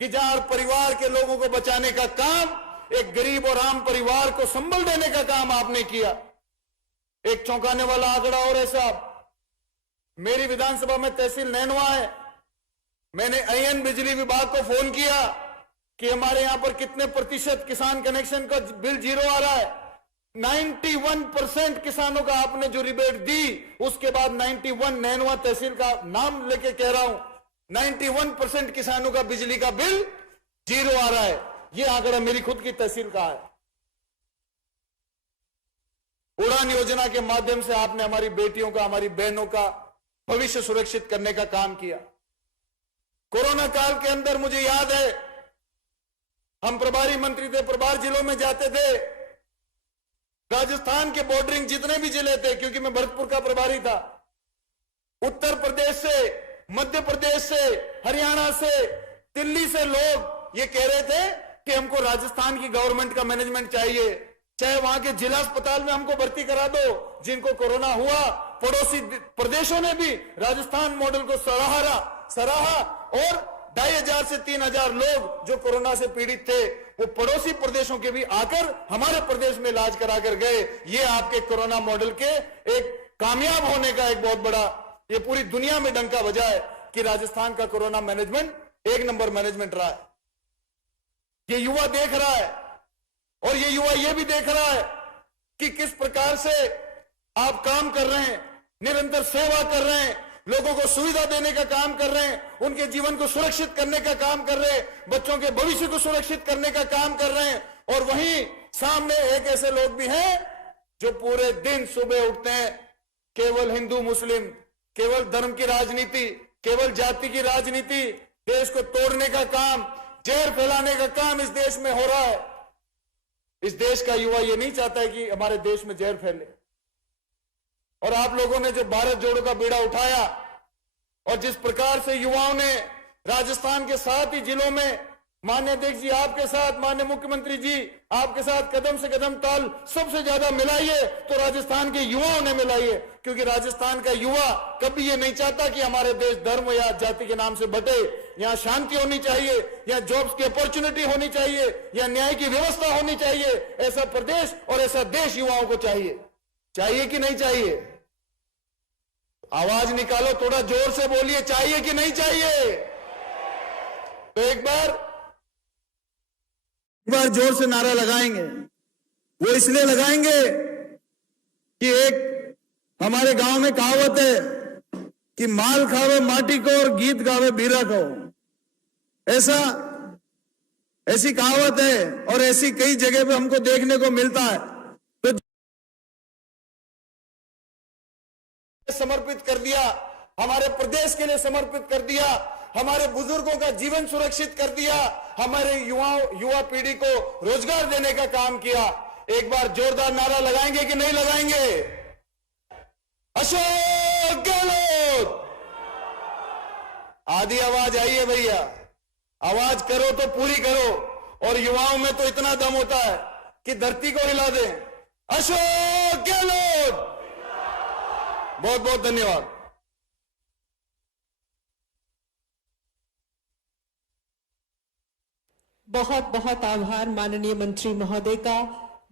कि जहां परिवार के लोगों को बचाने का काम, एक गरीब और आम परिवार को संबल देने का काम आपने किया। एक चौंकाने वाला आंकड़ा और है साहब, मेरी विधानसभा में तहसील नैनवा है, मैंने आईएन बिजली विभाग को फोन किया कि हमारे यहां पर कितने प्रतिशत किसान कनेक्शन का बिल जीरो आ रहा है। 91% किसानों का आपने जो रिबेट दी, उसके बाद 91 नैनवा तहसील का नाम लेके कह रहा हूं, 91% किसानों का बिजली का बिल जीरो आ रहा है। यह आंकड़ा मेरी खुद की तहसील का है। उड़ान योजना के माध्यम से आपने हमारी बेटियों का, हमारी बहनों का भविष्य सुरक्षित करने का काम किया। कोरोना काल के अंदर मुझे याद है, हम प्रभारी मंत्री थे, प्रभार जिलों में जाते थे, राजस्थान के बॉर्डरिंग जितने भी जिले थे, क्योंकि मैं भरतपुर का प्रभारी था, उत्तर प्रदेश से, मध्य प्रदेश से, हरियाणा से, दिल्ली से लोग ये कह रहे थे कि हमको राजस्थान की गवर्नमेंट का मैनेजमेंट चाहिए, चाहे वहां के जिला अस्पताल में हमको भर्ती करा दो। जिनको कोरोना हुआ, पड़ोसी प्रदेशों ने भी राजस्थान मॉडल को सराहा और 2500 से 3000 लोग जो कोरोना से पीड़ित थे, वो पड़ोसी प्रदेशों के भी आकर हमारे प्रदेश में इलाज करा कर गए। ये आपके कोरोना मॉडल के एक कामयाब होने का एक बहुत बड़ा, ये पूरी दुनिया में डंका बजा है कि राजस्थान का कोरोना मैनेजमेंट 1 नंबर मैनेजमेंट रहा है। ये युवा देख रहा है, और ये युवा ये भी देख रहा है कि किस प्रकार से आप काम कर रहे हैं, निरंतर सेवा कर रहे हैं, लोगों को सुविधा देने का काम कर रहे हैं, उनके जीवन को सुरक्षित करने का काम कर रहे हैं, बच्चों के भविष्य को सुरक्षित करने का काम कर रहे हैं। और वहीं सामने एक ऐसे लोग भी हैं जो पूरे दिन सुबह उठते हैं, केवल हिंदू मुस्लिम, केवल धर्म की राजनीति, केवल जाति की राजनीति, देश को तोड़ने का काम, जहर फैलाने का काम इस देश में हो रहा है। इस देश का युवा ये नहीं चाहता है कि हमारे देश में जहर फैले। और आप लोगों ने जो भारत जोड़ो का बीड़ा उठाया, और जिस प्रकार से युवाओं ने राजस्थान के 7 ही जिलों में, माननीय अध्यक्ष जी आपके साथ, माननीय मुख्यमंत्री जी आपके साथ कदम से कदम ताल सबसे ज्यादा मिलाई है तो राजस्थान के युवाओं ने मिलाई है। क्योंकि राजस्थान का युवा कभी ये नहीं चाहता कि हमारे देश धर्म या जाति के नाम से बटे। यहाँ शांति होनी चाहिए, यहाँ जॉब्स की अपॉर्चुनिटी होनी चाहिए, यहाँ न्याय की व्यवस्था होनी चाहिए। ऐसा प्रदेश और ऐसा देश युवाओं को चाहिए। चाहिए कि नहीं चाहिए? आवाज निकालो, थोड़ा जोर से बोलिए, चाहिए कि नहीं चाहिए? तो एक बार जोर से नारा लगाएंगे। वो इसलिए लगाएंगे कि एक हमारे गांव में कहावत है कि माल खावे माटी को और गीत गावे बीरा को। ऐसी कहावत है और ऐसी कई जगह पे हमको देखने को मिलता है। तो समर्पित कर दिया, हमारे प्रदेश के लिए समर्पित कर दिया, हमारे बुजुर्गों का जीवन सुरक्षित कर दिया, हमारे युवा पीढ़ी को रोजगार देने का काम किया। एक बार जोरदार नारा लगाएंगे कि नहीं लगाएंगे? अशोक गहलोत। आधी आवाज आई है भैया, आवाज करो तो पूरी करो। और युवाओं में तो इतना दम होता है कि धरती को हिला दें। अशोक गहलोत। बहुत बहुत धन्यवाद। बहुत बहुत आभार माननीय मंत्री महोदय का,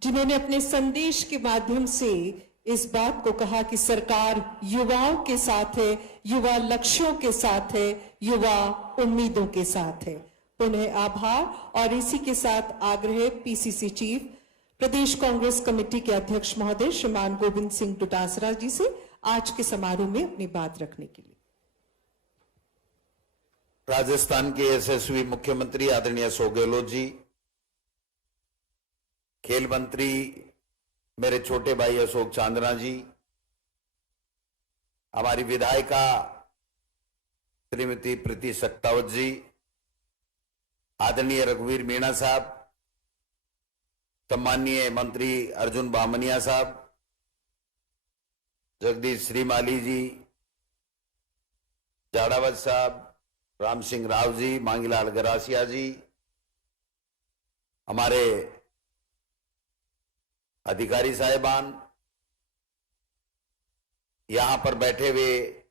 जिन्होंने अपने संदेश के माध्यम से इस बात को कहा कि सरकार युवाओं के साथ है, युवा लक्ष्यों के साथ है, युवा उम्मीदों के साथ है। पुनः आभार। और इसी के साथ आग्रह पीसीसी चीफ, प्रदेश कांग्रेस कमेटी के अध्यक्ष महोदय श्रीमान गोविंद सिंह डोटासरा जी से आज के समारोह में अपनी बात रखने के लिए। राजस्थान के यशस्वी मुख्यमंत्री आदरणीय अशोक गहलोत जी, खेल मंत्री मेरे छोटे भाई अशोक चांदना जी, हमारी विधायिका श्रीमती प्रीति सक्तावत जी, आदरणीय रघुवीर मीणा साहब, सम्माननीय मंत्री अर्जुन बामनिया साहब, जगदीश श्रीमाली जी, जाड़ावत साहब, राम सिंह राव जी, मांगीलाल गरासिया जी, हमारे अधिकारी साहिबान, यहां पर बैठे हुए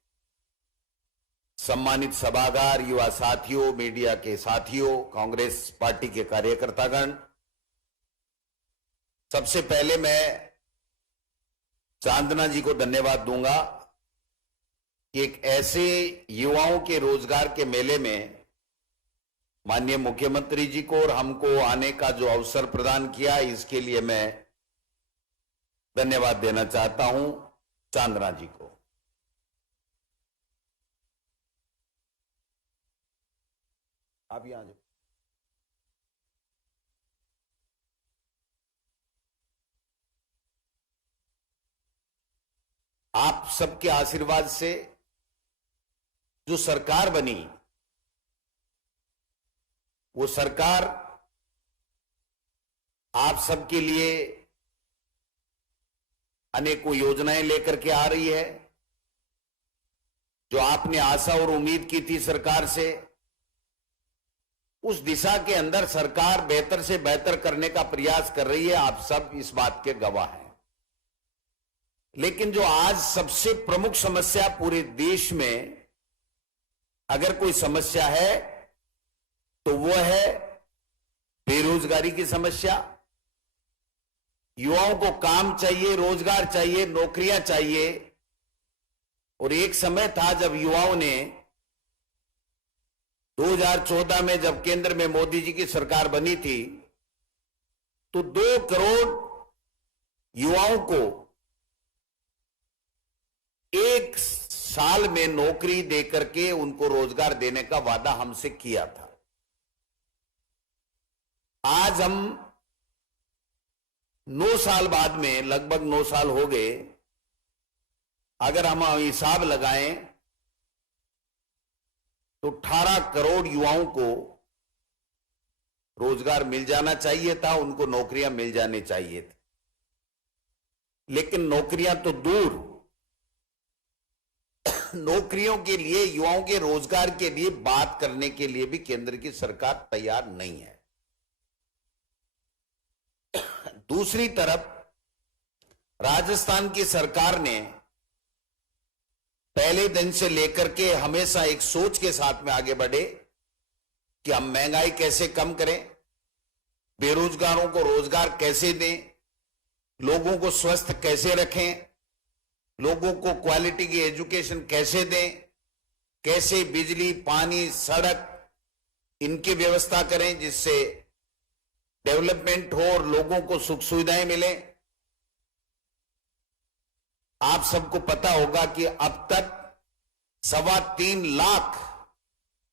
सम्मानित सभागार, युवा साथियों, मीडिया के साथियों, कांग्रेस पार्टी के कार्यकर्तागण, सबसे पहले मैं चांदना जी को धन्यवाद दूंगा कि एक ऐसे युवाओं के रोजगार के मेले में माननीय मुख्यमंत्री जी को और हमको आने का जो अवसर प्रदान किया, इसके लिए मैं धन्यवाद देना चाहता हूं चांदना जी को। आप यहां जाओ। आप सबके आशीर्वाद से जो सरकार बनी, वो सरकार आप सबके लिए अनेकों योजनाएं लेकर के आ रही है। जो आपने आशा और उम्मीद की थी सरकार से, उस दिशा के अंदर सरकार बेहतर से बेहतर करने का प्रयास कर रही है। आप सब इस बात के गवाह हैं। लेकिन जो आज सबसे प्रमुख समस्या पूरे देश में अगर कोई समस्या है तो वो है बेरोजगारी की समस्या। युवाओं को काम चाहिए, रोजगार चाहिए, नौकरियां चाहिए। और एक समय था जब युवाओं ने 2014 में जब केंद्र में मोदी जी की सरकार बनी थी तो 2 करोड़ युवाओं को एक साल में नौकरी देकर के उनको रोजगार देने का वादा हमसे किया था। आज हम 9 साल बाद में, लगभग 9 साल हो गए, अगर हम हिसाब लगाएं तो 18 करोड़ युवाओं को रोजगार मिल जाना चाहिए था, उनको नौकरियां मिल जानी चाहिए थी। लेकिन नौकरियां तो दूर, नौकरियों के लिए, युवाओं के रोजगार के लिए बात करने के लिए भी केंद्र की सरकार तैयार नहीं है। दूसरी तरफ राजस्थान की सरकार ने पहले दिन से लेकर के हमेशा एक सोच के साथ में आगे बढ़े कि हम महंगाई कैसे कम करें, बेरोजगारों को रोजगार कैसे दें, लोगों को स्वस्थ कैसे रखें, लोगों को क्वालिटी की एजुकेशन कैसे दें, कैसे बिजली, पानी, सड़क इनकी व्यवस्था करें जिससे डेवलपमेंट हो और लोगों को सुख सुविधाएं मिले। आप सबको पता होगा कि अब तक 3.25 लाख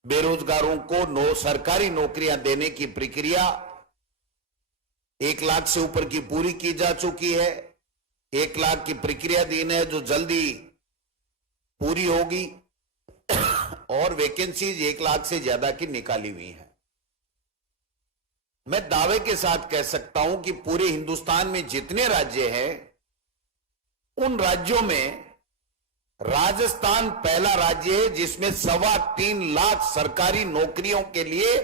बेरोजगारों को सरकारी नौकरियां देने की प्रक्रिया 1 लाख से ऊपर की पूरी की जा चुकी है। 1 लाख की प्रक्रिया दिन है जो जल्दी पूरी होगी और वैकेंसीज 1 लाख से ज्यादा की निकाली हुई है। मैं दावे के साथ कह सकता हूं कि पूरे हिंदुस्तान में जितने राज्य हैं, उन राज्यों में राजस्थान पहला राज्य है जिसमें 3.25 लाख सरकारी नौकरियों के लिए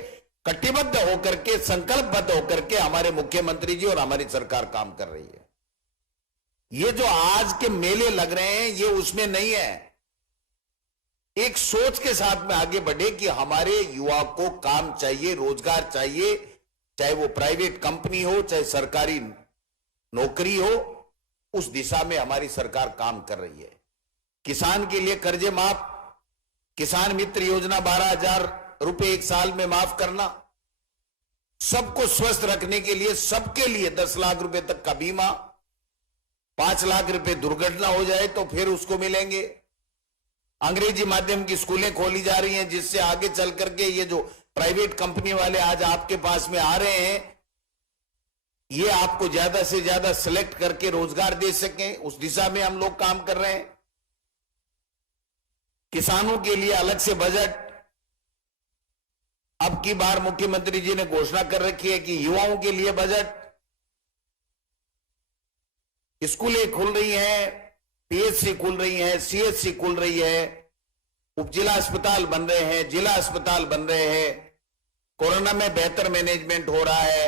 कटिबद्ध होकर के, संकल्पबद्ध होकर के हमारे मुख्यमंत्री जी और हमारी सरकार काम कर रही है। ये जो आज के मेले लग रहे हैं ये उसमें नहीं है। एक सोच के साथ में आगे बढ़े कि हमारे युवा को काम चाहिए, रोजगार चाहिए, चाहे वो प्राइवेट कंपनी हो, चाहे सरकारी नौकरी हो, उस दिशा में हमारी सरकार काम कर रही है। किसान के लिए कर्जे माफ, किसान मित्र योजना 12,000 रुपए 1 साल में माफ करना, सबको स्वस्थ रखने के लिए सबके लिए 10 लाख रुपए तक का बीमा, 5 लाख रुपए दुर्घटना हो जाए तो फिर उसको मिलेंगे। अंग्रेजी माध्यम की स्कूलें खोली जा रही हैं जिससे आगे चल करके ये जो प्राइवेट कंपनी वाले आज आपके पास में आ रहे हैं, ये आपको ज्यादा से ज्यादा सिलेक्ट करके रोजगार दे सकें, उस दिशा में हम लोग काम कर रहे हैं। किसानों के लिए अलग से बजट अब की बार मुख्यमंत्री जी ने घोषणा कर रखी है कि युवाओं के लिए बजट। स्कूलें खुल रही हैं, पीएचसी खुल रही हैं, सीएचसी खुल रही है, उपजिला अस्पताल बन रहे हैं, जिला अस्पताल बन रहे हैं, कोरोना में बेहतर मैनेजमेंट हो रहा है,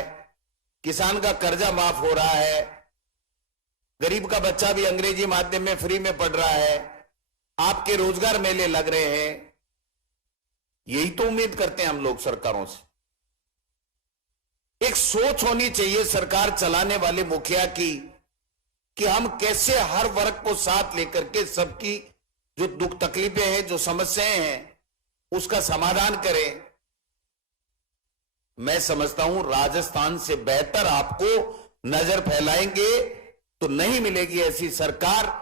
किसान का कर्जा माफ हो रहा है, गरीब का बच्चा भी अंग्रेजी माध्यम में फ्री में पढ़ रहा है, आपके रोजगार मेले लग रहे हैं। यही तो उम्मीद करते हैं हम लोग सरकारों से। एक सोच होनी चाहिए सरकार चलाने वाले मुखिया की कि हम कैसे हर वर्ग को साथ लेकर के सबकी जो दुख तकलीफें हैं, जो समस्याएं हैं, उसका समाधान करें। मैं समझता हूं राजस्थान से बेहतर आपको नजर फैलाएंगे तो नहीं मिलेगी ऐसी सरकार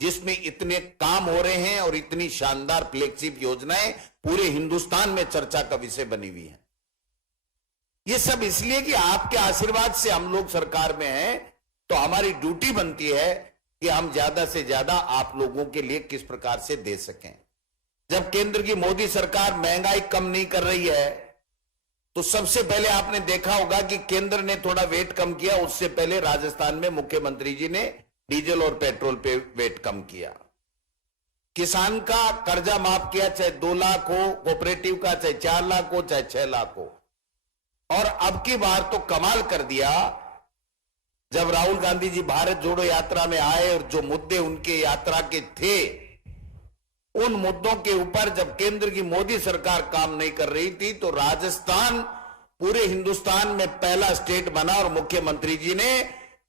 जिसमें इतने काम हो रहे हैं और इतनी शानदार फ्लैगशिप योजनाएं पूरे हिंदुस्तान में चर्चा का विषय बनी हुई है। ये सब इसलिए कि आपके आशीर्वाद से हम लोग सरकार में हैं, तो हमारी ड्यूटी बनती है कि हम ज्यादा से ज्यादा आप लोगों के लिए किस प्रकार से दे सकें। जब केंद्र की मोदी सरकार महंगाई कम नहीं कर रही है तो सबसे पहले आपने देखा होगा कि केंद्र ने थोड़ा वेट कम किया, उससे पहले राजस्थान में मुख्यमंत्री जी ने डीजल और पेट्रोल पे वेट कम किया। किसान का कर्जा माफ किया, चाहे 2 लाख हो कोऑपरेटिव का, चाहे 4 लाख हो, चाहे 6 लाख हो। और अब की बार तो कमाल कर दिया, जब राहुल गांधी जी भारत जोड़ो यात्रा में आए और जो मुद्दे उनके यात्रा के थे, उन मुद्दों के ऊपर जब केंद्र की मोदी सरकार काम नहीं कर रही थी तो राजस्थान पूरे हिंदुस्तान में पहला स्टेट बना और मुख्यमंत्री जी ने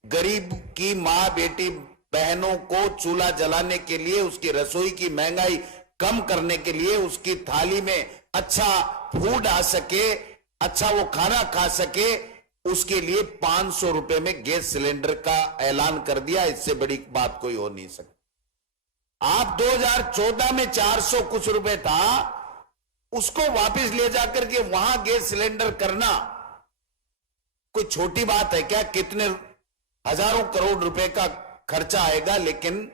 गरीब की मां बेटी बहनों को चूल्हा जलाने के लिए, उसकी रसोई की महंगाई कम करने के लिए, उसकी थाली में अच्छा फूड आ सके, अच्छा वो खाना खा सके, उसके लिए 500 रुपए में गैस सिलेंडर का ऐलान कर दिया। इससे बड़ी बात कोई हो नहीं सकती। आप 2014 में 400 कुछ रुपए था, उसको वापस ले जाकर के वहां गैस सिलेंडर करना कोई छोटी बात है क्या? कितने हजारों करोड़ रुपए का खर्चा आएगा। लेकिन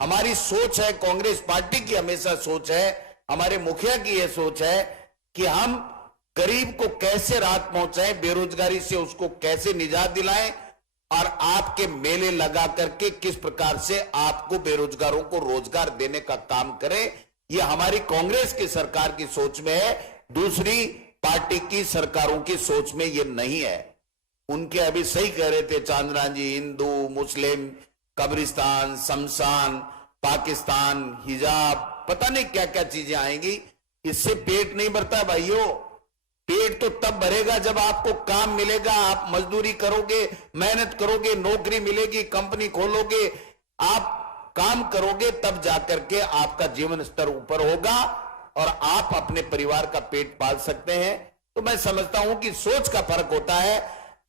हमारी सोच है, कांग्रेस पार्टी की हमेशा सोच है, हमारे मुखिया की यह सोच है कि हम गरीब को कैसे राहत पहुंचाएं, बेरोजगारी से उसको कैसे निजात दिलाएं और आपके मेले लगा करके किस प्रकार से आपको बेरोजगारों को रोजगार देने का काम करें। यह हमारी कांग्रेस की सरकार की सोच में है, दूसरी पार्टी की सरकारों की सोच में यह नहीं है। उनके अभी सही कह रहे थे चांद्रान जी, हिंदू मुस्लिम कब्रिस्तान, शमशान, पाकिस्तान, हिजाब, पता नहीं क्या क्या चीजें आएंगी। इससे पेट नहीं भरता भाइयों। पेट तो तब भरेगा जब आपको काम मिलेगा, आप मजदूरी करोगे, मेहनत करोगे, नौकरी मिलेगी, कंपनी खोलोगे, आप काम करोगे, तब जाकर के आपका जीवन स्तर ऊपर होगा और आप अपने परिवार का पेट पाल सकते हैं। तो मैं समझता हूं कि सोच का फर्क होता है।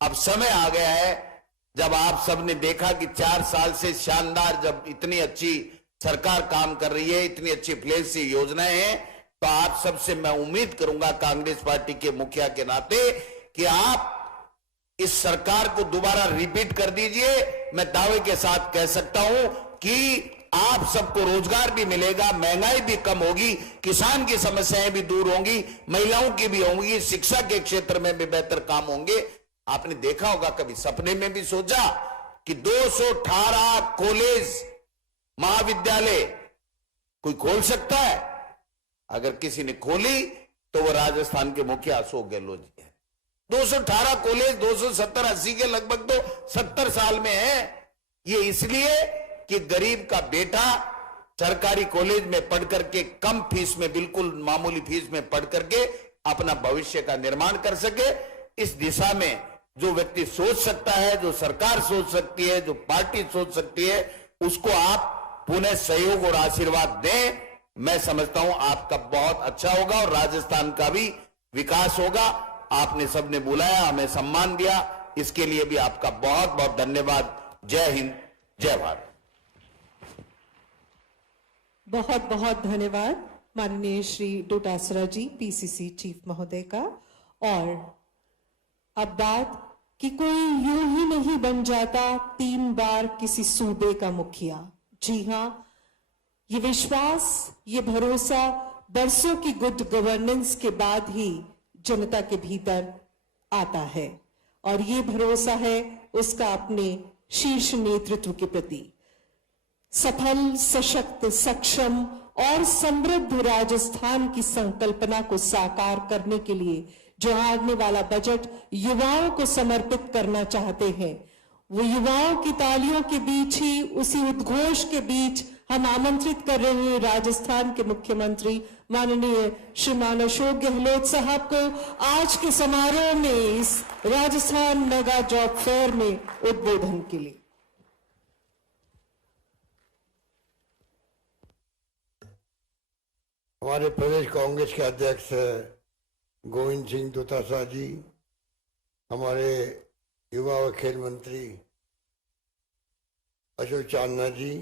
अब समय आ गया है जब आप सबने देखा कि 4 साल से शानदार, जब इतनी अच्छी सरकार काम कर रही है, इतनी अच्छी फ्लैगशिप योजनाएं हैं, तो आप सबसे मैं उम्मीद करूंगा कांग्रेस पार्टी के मुखिया के नाते कि आप इस सरकार को दोबारा रिपीट कर दीजिए। मैं दावे के साथ कह सकता हूं कि आप सबको रोजगार भी मिलेगा, महंगाई भी कम होगी, किसान की समस्याएं भी दूर होंगी, महिलाओं की भी होंगी, शिक्षा के क्षेत्र में भी बेहतर काम होंगे। आपने देखा होगा, कभी सपने में भी सोचा कि 218 कॉलेज महाविद्यालय कोई खोल सकता है? अगर किसी ने खोली तो वो राजस्थान के मुखिया अशोक गहलोत जी है। 218 कॉलेज 270-80 के लगभग तो 70 साल में है। ये इसलिए कि गरीब का बेटा सरकारी कॉलेज में पढ़ करके कम फीस में, बिल्कुल मामूली फीस में पढ़ करके अपना भविष्य का निर्माण कर सके। इस दिशा में जो व्यक्ति सोच सकता है, जो सरकार सोच सकती है, जो पार्टी सोच सकती है, उसको आप पुनः सहयोग और आशीर्वाद दें। मैं समझता हूं आपका बहुत अच्छा होगा और राजस्थान का भी विकास होगा। आपने सबने बुलाया, हमें सम्मान दिया, इसके लिए भी आपका बहुत बहुत धन्यवाद। जय हिंद, जय भारत। बहुत बहुत धन्यवाद माननीय श्री डोटासरा जी, पीसीसी चीफ महोदय का। और अब बात कि कोई यूं ही नहीं बन जाता 3 बार किसी सूबे का मुखिया। जी हां, ये विश्वास, ये भरोसा बरसों की गुड गवर्नेंस के बाद ही जनता के भीतर आता है, और ये भरोसा है उसका अपने शीर्ष नेतृत्व के प्रति। सफल, सशक्त, सक्षम और समृद्ध राजस्थान की संकल्पना को साकार करने के लिए जो आने वाला बजट युवाओं को समर्पित करना चाहते हैं, वो युवाओं की तालियों के बीच ही, उसी उद्घोष के बीच हम आमंत्रित कर रहे हैं राजस्थान के मुख्यमंत्री माननीय श्रीमान अशोक गहलोत साहब को आज के समारोह में इस राजस्थान मेगा जॉब फेयर में उद्बोधन के लिए। हमारे प्रदेश कांग्रेस के अध्यक्ष गोविंद सिंह डोटासरा जी, हमारे युवा व खेल मंत्री अशोक चांदना जी,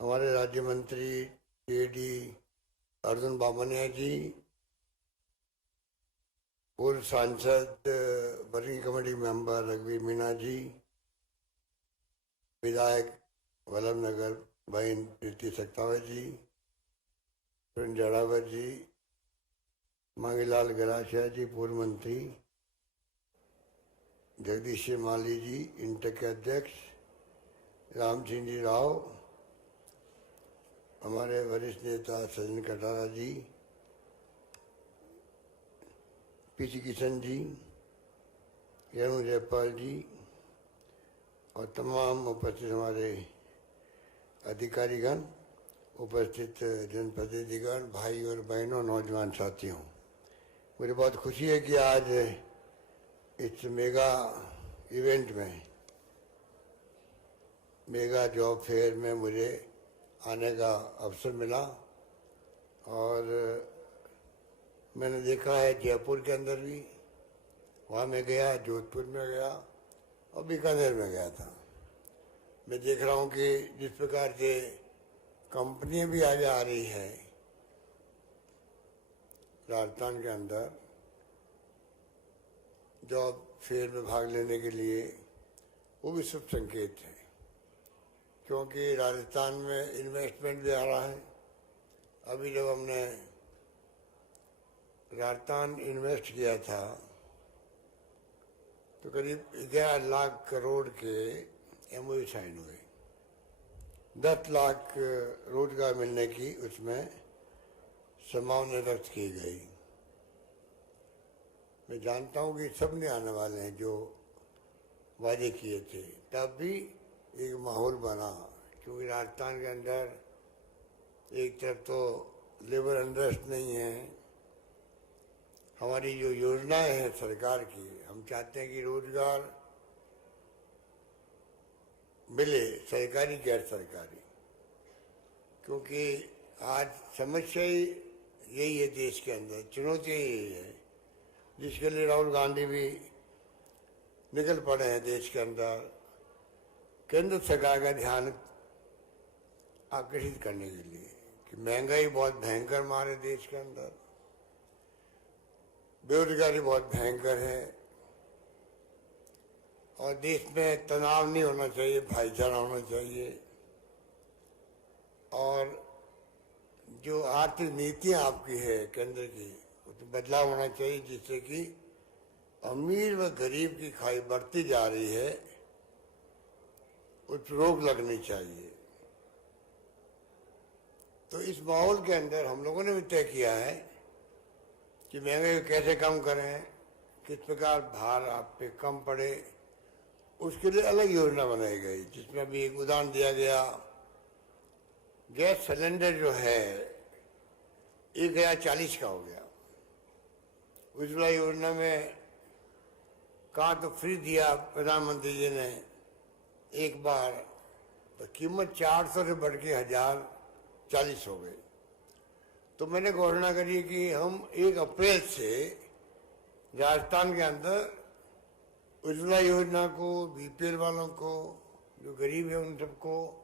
हमारे राज्य मंत्री टी अर्जुन बामनिया जी, पूर्व सांसद वर्किंग कमेटी मेंबर रघुवीर मीणा जी, विधायक वल्लभनगर बहन प्रीति सक्तावत जी, सुरेंद्र जड़ावत जी, मांगीलाल गरासिया जी, पूर्व मंत्री जगदीश माली जी, इंटक के अध्यक्ष राम सिंह जी राव, हमारे वरिष्ठ नेता सचिन कटारा जी, पीसी किशन जी, रेणु जयपाल जी और तमाम उपस्थित हमारे अधिकारीगण, उपस्थित जनप्रतिनिधिगण, भाई और बहनों, नौजवान साथियों, मुझे बहुत खुशी है कि आज इस मेगा इवेंट में, मेगा जॉब फेयर में मुझे आने का अवसर मिला। और मैंने देखा है जयपुर के अंदर भी, वहाँ मैं गया, जोधपुर में गया और बीकानेर में गया था। मैं देख रहा हूँ कि जिस प्रकार से कंपनियां भी आगे आ रही है राजस्थान के अंदर जॉब फेयर में भाग लेने के लिए, वो भी शुभ संकेत है, क्योंकि राजस्थान में इन्वेस्टमेंट भी आ रहा है। अभी जब हमने राजस्थान इन्वेस्ट किया था तो करीब 11 लाख करोड़ के एमओयू साइन हुए, 10 लाख रोजगार मिलने की उसमें संभावना व्यक्त की गई। मैं जानता हूँ कि सब नहीं आने वाले हैं जो वादे किए थे, तब भी एक माहौल बना, क्योंकि राजस्थान के अंदर एक तरफ तो लेबर अनरेस्ट नहीं है। हमारी जो योजनाएं हैं सरकार की, हम चाहते हैं कि रोजगार मिले, सरकारी गैर सरकारी, क्योंकि आज समस्या ही यही है देश के अंदर, चुनौती यही है, जिसके लिए राहुल गांधी भी निकल पड़े हैं देश के अंदर केंद्र सरकार का ध्यान आकर्षित करने के लिए कि महंगाई बहुत भयंकर मारे देश के अंदर, बेरोजगारी बहुत भयंकर है और देश में तनाव नहीं होना चाहिए, भाईचारा होना चाहिए। और जो आर्थिक नीतियां आपकी है केंद्र की, उसमें बदलाव होना चाहिए, जिससे कि अमीर व गरीब की खाई बढ़ती जा रही है, उस पर रोक लगनी चाहिए। तो इस माहौल के अंदर हम लोगों ने भी तय किया है कि महंगाई को कैसे कम करें, किस प्रकार भार आप पे कम पड़े, उसके लिए अलग योजना बनाई गई, जिसमें अभी एक उदाहरण दिया गया। गैस सिलेंडर जो है 1040 का हो गया, उज्ज्वला योजना में कहा तो फ्री दिया प्रधानमंत्री जी ने एक बार, तो कीमत 400 से बढ़ के 1040 हो गई। तो मैंने घोषणा करी कि हम 1 अप्रैल से राजस्थान के अंदर उज्ज्वला योजना को, बीपीएल वालों को, जो गरीब है उन सबको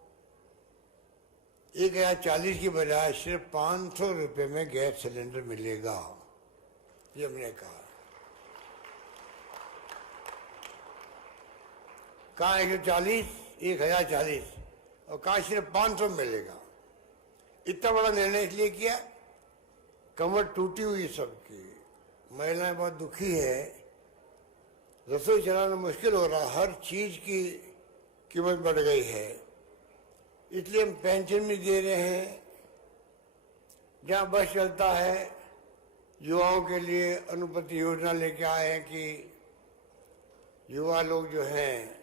1040 की बजाय सिर्फ 500 रुपये में गैस सिलेंडर मिलेगा, ये हमने कहा। कहाँ 140, 1040 और कहाँ सिर्फ 500 मिलेगा। इतना बड़ा निर्णय इसलिए किया, कमर टूटी हुई सबकी, महिलाएं बहुत दुखी है, रसोई चलाना मुश्किल हो रहा, हर चीज की कीमत बढ़ गई है, इसलिए हम पेंशन भी दे रहे हैं। जहाँ बस चलता है, युवाओं के लिए अनुपति योजना लेके आए हैं कि युवा लोग जो हैं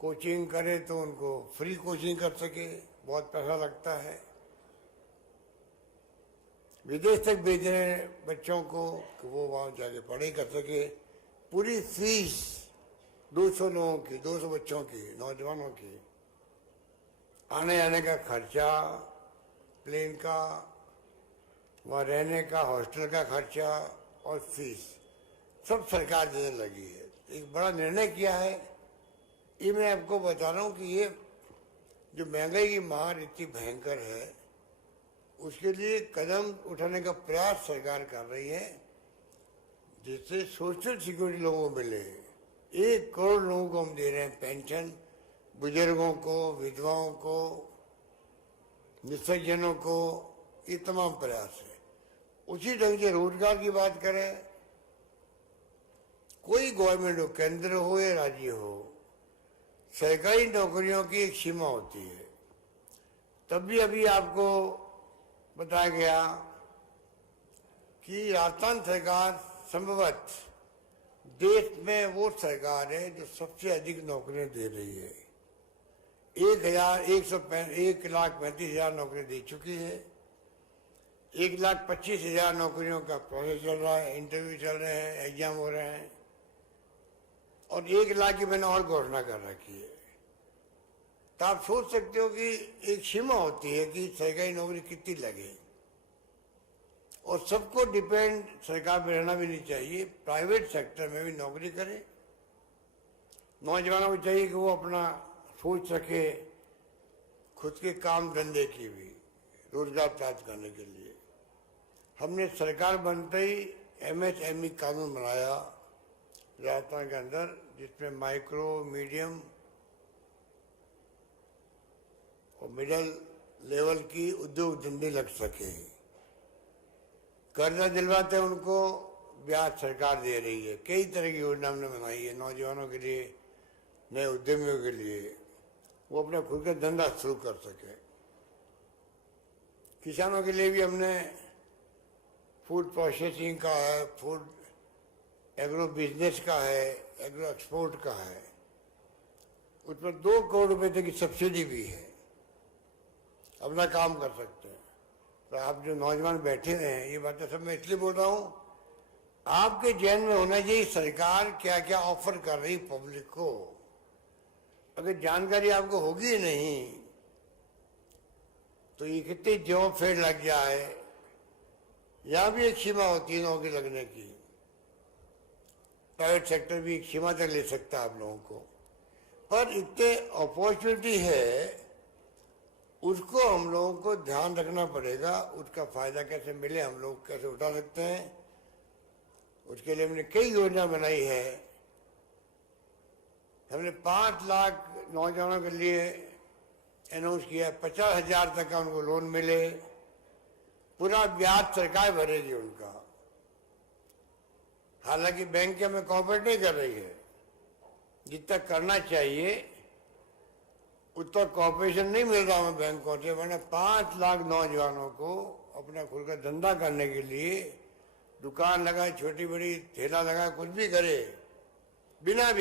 कोचिंग करें तो उनको फ्री कोचिंग कर सके, बहुत पैसा लगता है। विदेश तक भेज रहे हैं बच्चों को कि वो वहाँ जाके पढ़ाई कर सके। पूरी फीस 200 लोगों की, 200 बच्चों की, नौजवानों की, आने जाने का खर्चा, प्लेन का, वहाँ रहने का, हॉस्टल का खर्चा और फीस सब सरकार देने लगी है। एक बड़ा निर्णय किया है। ये मैं आपको बता रहा हूँ कि ये जो महंगाई की मार इतनी भयंकर है, उसके लिए कदम उठाने का प्रयास सरकार कर रही है, जिससे सोशल सिक्योरिटी लोगों को मिले। 1 करोड़ लोगों को हम दे रहे हैं पेंशन, बुजुर्गों को, विधवाओं को, निस्सहायजनों को, ये तमाम प्रयास है। उसी ढंग से रोजगार की बात करें, कोई गवर्नमेंट हो, केंद्र हो या राज्य हो, सरकारी नौकरियों की एक सीमा होती है। तब भी अभी आपको बताया गया कि राजस्थान सरकार संभवत देश में वो सरकार है जो सबसे अधिक नौकरियां दे रही है। 1,35,000 नौकरियां दे चुकी है। 1,25,000 नौकरियों का प्रोसेस चल रहा है, इंटरव्यू चल रहे हैं, एग्जाम हो रहे हैं, और 1 लाख की मैंने और घोषणा कर रखी है। तो आप सोच सकते हो कि एक सीमा होती है कि सरकारी नौकरी कितनी लगे, और सबको डिपेंड सरकार पे रहना भी नहीं चाहिए। प्राइवेट सेक्टर में भी नौकरी करे। नौजवानों को चाहिए कि वो अपना सोच सके, खुद के काम धंधे की भी रोजगार प्राप्त करने के लिए। हमने सरकार बनते ही MSME कानून बनाया राजस्थान के अंदर, जिसमें माइक्रो, मीडियम और मिडल लेवल की उद्योग धंधे लग सके। कर्जा दिलवाते उनको ब्याज सरकार दे रही है। कई तरह की योजना हमने बनाई है नौजवानों के लिए, नए उद्यमियों के लिए, वो अपना खुद का धंधा शुरू कर सके। किसानों के लिए भी हमने फूड प्रोसेसिंग का है, फूड एग्रो बिजनेस का है, एग्रो एक्सपोर्ट का है, उसमें 2 करोड़ रुपए तक की सब्सिडी भी है, अपना काम कर सकते हैं। तो आप जो नौजवान बैठे हुए हैं, ये बातें सब मैं इसलिए बोल रहा हूँ, आपके जहन में होना चाहिए सरकार क्या क्या ऑफर कर रही पब्लिक को। अगर जानकारी आपको होगी ही नहीं तो ये कितनी जॉब फेयर लग जाए, यहाँ भी एक सीमा होती है नौकरी लगने की। प्राइवेट सेक्टर भी एक सीमा तक ले सकता है आप लोगों को, पर इतने अपॉर्चुनिटी है, उसको हम लोगों को ध्यान रखना पड़ेगा। उसका फायदा कैसे मिले, हम लोग कैसे उठा सकते हैं, उसके लिए हमने कई योजना बनाई है। हमने 5 लाख नौजवानों के लिए अनाउंस किया, 50,000 तक का उनको लोन मिले, पूरा ब्याज सरकार भरेगी उनका। हालांकि बैंक हमें कॉपरेट नहीं कर रही है, जितना करना चाहिए उतना कॉपरेशन नहीं मिल रहा हमें बैंकों से। मैंने 5 लाख नौजवानों को अपना खुद का धंधा करने के लिए दुकान लगाए, छोटी बड़ी ठेला लगाए, कुछ भी करे, बिना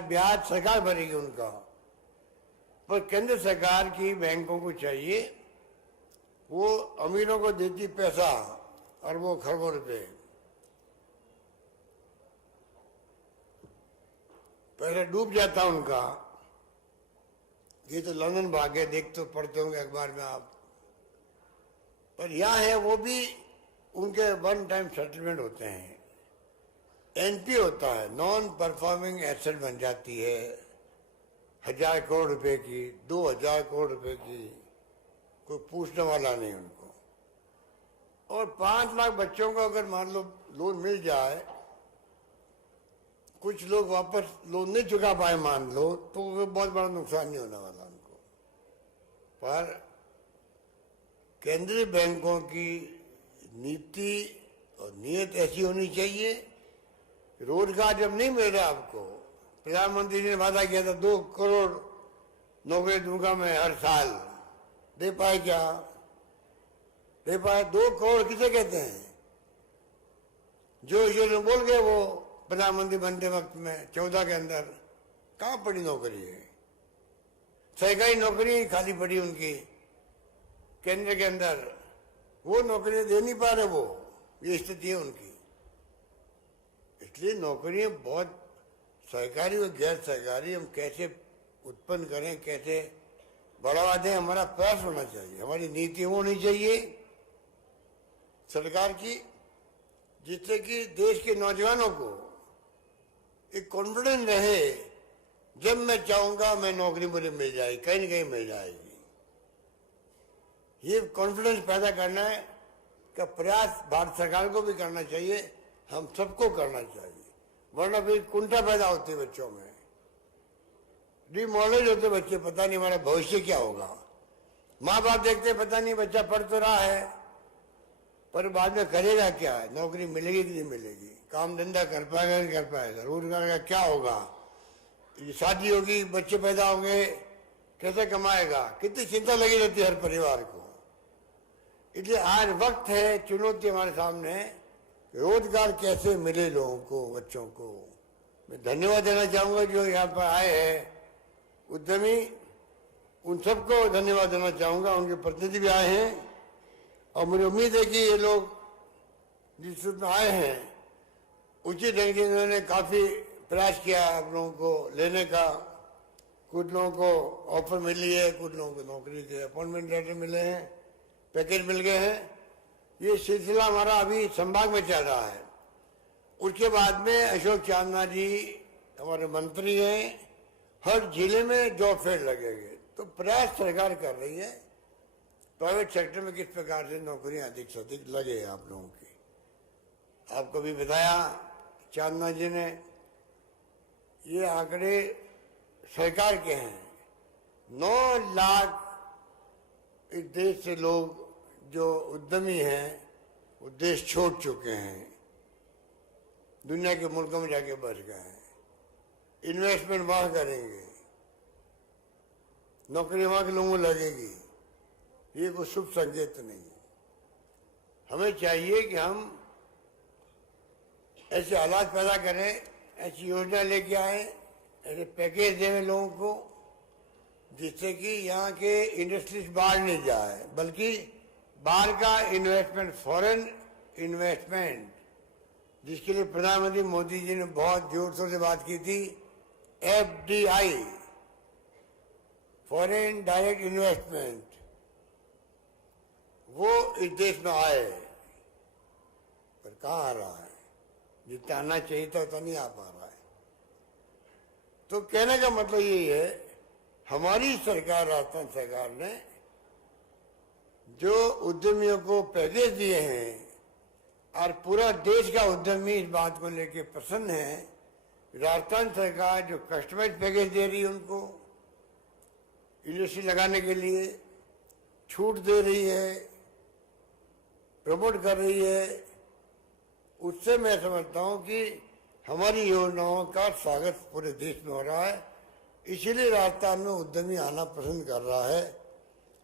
ब्याज सरकार भरेगी उनका। पर केंद्र सरकार की बैंकों को चाहिए, वो अमीरों को देती पैसा अरबों खरबों रुपए, पैसा डूब जाता उनका। ये तो लंदन भागे, देख तो पढ़ते होंगे अखबार में आप। पर यहाँ है वो भी उनके 1 टाइम सेटलमेंट होते हैं, एनपी होता है, नॉन परफॉर्मिंग एसेट बन जाती है 1000 करोड़ रुपए की, 2000 करोड़ रुपए की, कोई पूछने वाला नहीं उनको। और 5 लाख बच्चों को अगर मान लो लोन मिल जाए, कुछ लोग वापस लोन नहीं चुका पाए मान लो, तो वो बहुत बड़ा नुकसान नहीं होने वाला उनको। पर केंद्रीय बैंकों की नीति और नीयत ऐसी होनी चाहिए, रोजगार जब नहीं मिल रहा आपको, प्रधानमंत्री ने वादा किया था 2 करोड़ नौकरी दूंगा मैं हर साल, दे पाए क्या? दे पाए? 2 करोड़ किसे कहते हैं? जो बोल गए वो प्रधानमंत्री बनते वक्त में 14 के अंदर कहाँ पड़ी नौकरी है? सरकारी नौकरी खाली पड़ी उनकी केंद्र के अंदर, वो नौकरियां दे नहीं पा रहे वो, ये स्थिति है उनकी। इसलिए नौकरियां बहुत सरकारी और गैर सरकारी हम कैसे उत्पन्न करें, कैसे बढ़ावा दें, हमारा प्रयास होना चाहिए। हमारी नीति होनी चाहिए सरकार की, जिससे कि देश के नौजवानों को एक कॉन्फिडेंस रहे, जब मैं चाहूंगा मैं नौकरी मुझे मिल जाएगी, कहीं न कहीं मिल जाएगी। ये कॉन्फिडेंस पैदा करना है का प्रयास भारत सरकार को भी करना चाहिए, हम सबको करना चाहिए, वरना फिर कुंठा पैदा होती है बच्चों में, डिमोरलाइज होते बच्चे, पता नहीं हमारा भविष्य क्या होगा। माँ बाप देखते पता नहीं बच्चा पढ़ तो रहा है, पर बाद में करेगा क्या, नौकरी मिलेगी कि नहीं मिलेगी, काम धंधा कर पाएगा नहीं कर पाएगा, रोजगार का क्या होगा, शादी होगी, बच्चे पैदा होंगे, कैसे कमाएगा, कितनी चिंता लगी रहती है हर परिवार को। इसलिए आज वक्त है, चुनौती हमारे सामने है, रोजगार कैसे मिले लोगों को, बच्चों को। मैं धन्यवाद देना चाहूंगा जो यहाँ पर आए हैं उद्यमी, उन सबको धन्यवाद देना चाहूंगा, उनके प्रतिनिधि भी आए हैं, और मुझे उम्मीद है कि ये लोग जिस रूप में आए हैं उचित ढंग से इन्होंने काफी प्रयास किया आप लोगों को लेने का। कुछ लोगों को ऑफर मिली है, कुछ लोगों को नौकरी के अपॉइंटमेंट लेटर मिले हैं, पैकेज मिल गए हैं। ये सिलसिला हमारा अभी संभाग में चल रहा है। उसके बाद में अशोक चांदना जी हमारे मंत्री हैं, हर जिले में जॉब फेयर लगेंगे, तो प्रयास सरकार कर रही है प्राइवेट सेक्टर में किस प्रकार से नौकरियां अधिक से अधिक लगे आप लोगों की। आपको भी बताया चांदना जी ने, ये आंकड़े सरकार के हैं। 9 लाख इस देश से लोग जो उद्यमी हैं वो देश छोड़ चुके हैं, दुनिया के मुल्कों में जाके बस गए हैं, इन्वेस्टमेंट वहां करेंगे, नौकरी वहां के लोगों को लगेगी। ये कोई शुभ संकेत नहीं है। हमें चाहिए कि हम ऐसे हालात पैदा करें, ऐसी योजना लेके आए, ऐसे पैकेज दें लोगों को, जिससे कि यहाँ के इंडस्ट्रीज बाहर नहीं जाए, बल्कि बाहर का इन्वेस्टमेंट, फॉरेन इन्वेस्टमेंट, जिसके लिए प्रधानमंत्री मोदी जी ने बहुत जोर शोर से बात की थी, FDI, फॉरेन डायरेक्ट इन्वेस्टमेंट, वो इस देश में आए, पर कहाँ आ रहा है? जितना आना चाहिए था उतना नहीं आ पा रहा है। तो कहने का मतलब यही है, हमारी सरकार, राजस्थान सरकार ने जो उद्यमियों को पैकेज दिए हैं, और पूरा देश का उद्यमी इस बात को लेके प्रसन्न है, राजस्थान सरकार जो कस्टमाइज पैकेज दे रही है उनको इंडस्ट्री लगाने के लिए, छूट दे रही है, प्रमोट कर रही है, उससे मैं समझता हूं कि हमारी योजनाओं का स्वागत पूरे देश में हो रहा है। इसीलिए राजस्थान में उद्यमी आना पसंद कर रहा है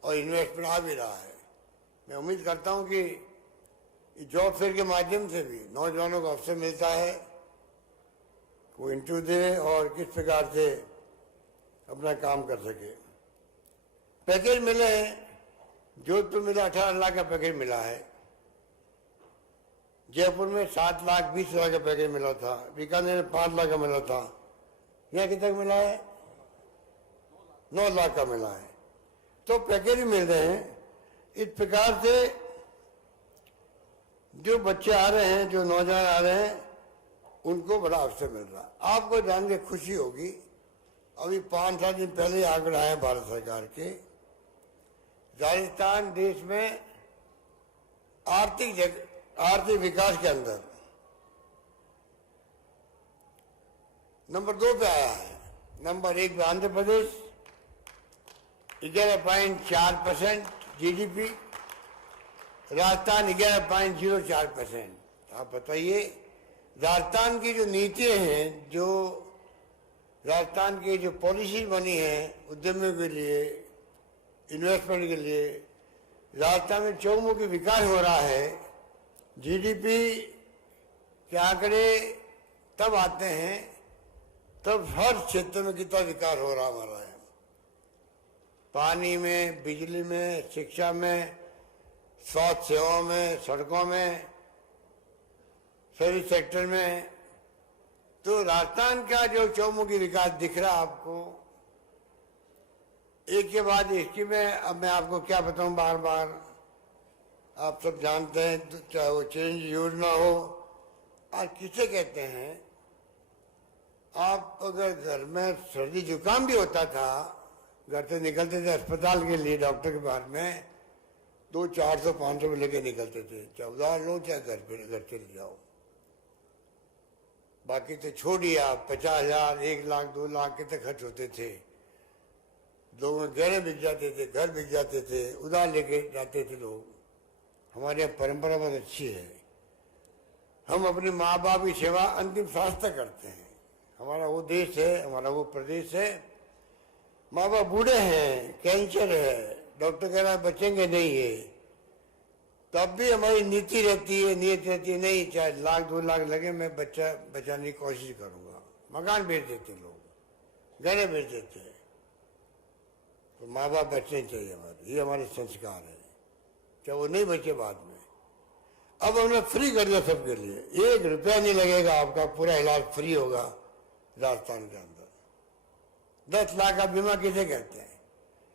और इन्वेस्टमेंट आ भी रहा है। मैं उम्मीद करता हूं कि जॉब फेयर के माध्यम से भी नौजवानों को अवसर मिलता है, वो इंटरव्यू दे और किस प्रकार से अपना काम कर सके। पैकेज मिले हैं, जोधपुर मिला 18 लाख का पैकेज मिला है, जयपुर में 7,20,000 का पैकेज मिला था, बीकानेर में 5 लाख का मिला था, यहाँ कितना मिला है? 9 लाख का मिला है। तो पैकेज मिल रहे हैं। इस प्रकार से जो बच्चे आ रहे हैं, जो नौजवान आ रहे हैं, उनको बड़ा अवसर मिल रहा है। आपको जान के खुशी होगी, अभी 5-7 दिन पहले आंकड़े आए भारत सरकार के, राजस्थान देश में आर्थिक विकास के अंदर नंबर 2 पे आया है। नंबर 1 पे आंध्र प्रदेश 11.4% जीडीपी, राजस्थान 11.04%। आप बताइए, राजस्थान की जो नीतियां हैं, जो राजस्थान की जो पॉलिसी बनी है उद्यमियों के लिए, इन्वेस्टमेंट के लिए, राजस्थान में चौमुखी विकास हो रहा है। जीडीपी के आंकड़े तब आते हैं तब हर क्षेत्र में कितना विकास हो रहा हमारा है, पानी में, बिजली में, शिक्षा में, स्वास्थ्य सेवाओं में, सड़कों में, सभी सेक्टर में। तो राजस्थान का जो चौमुखी विकास दिख रहा आपको, एक के बाद इसकी में, अब मैं आपको क्या बताऊं, बार बार आप सब जानते हैं, तो चाहे वो चेंज योजना हो और किसे कहते हैं। आप अगर घर में सर्दी जुकाम भी होता था, घर से निकलते थे अस्पताल के लिए डॉक्टर के पास में, 200-400-500 में लेके निकलते थे, चाहे उधार लो चाहे घर से ले जाओ। बाकी तो छोड़िए आप, 50,000, 1 लाख, 2 लाख के तक खर्च होते थे। लोगों के गहने बिक जाते थे, घर बिक जाते थे, उधार लेके जाते थे लोग। हमारे यहाँ परंपरा बहुत अच्छी है, हम अपने माँ बाप की सेवा अंतिम सांस तक करते हैं। हमारा वो देश है, हमारा वो प्रदेश है। माँ बाप बूढ़े हैं, कैंसर है, डॉक्टर कह रहा है बचेंगे नहीं है, तब भी हमारी नीति रहती है, नीयत रहती है, नहीं चाहे 1 लाख 2 लाख लगे मैं बच्चा बचाने की कोशिश करूंगा। मकान बेच देते लोग, गहने बेच देते हैं। तो माँ बाप बचने चाहिए हमारे, ये हमारे संस्कार है, चाहे वो नहीं बचे बाद में। अब हमने फ्री कर दिया सबके लिए, 1 रुपया नहीं लगेगा, आपका पूरा इलाज फ्री होगा राजस्थान के अंदर। 10 लाख का बीमा किसे कहते हैं,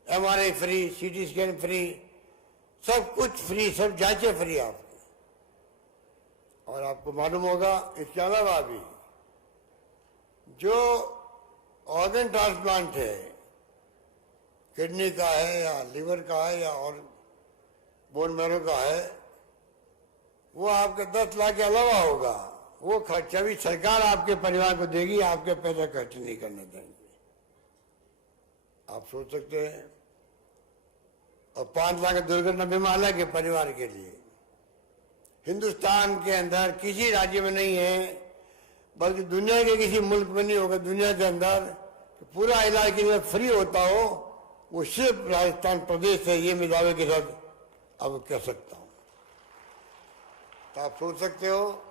MRI free, CT scan free, सब कुछ फ्री, सब जांचें फ्री आपकी। और आपको मालूम होगा इसके अलावा भी जो ऑर्गन ट्रांसप्लांट है, किडनी का है या लिवर का है या और बोन मैरो का है, वो आपके 10 लाख के अलावा होगा। वो खर्चा भी सरकार आपके परिवार को देगी, आपके पैसा खर्च नहीं करने देंगे। आप सोच सकते हैं। और 5 लाख दुर्घटना बीमा अलग है परिवार के लिए। हिंदुस्तान के अंदर किसी राज्य में नहीं है, बल्कि दुनिया के किसी मुल्क में नहीं होगा, दुनिया के अंदर पूरा इलाज के लिए फ्री होता हो, वो सिर्फ राजस्थान प्रदेश है। ये मैं दावे के साथ अब कह सकता हूँ। तो आप सोच सकते हो,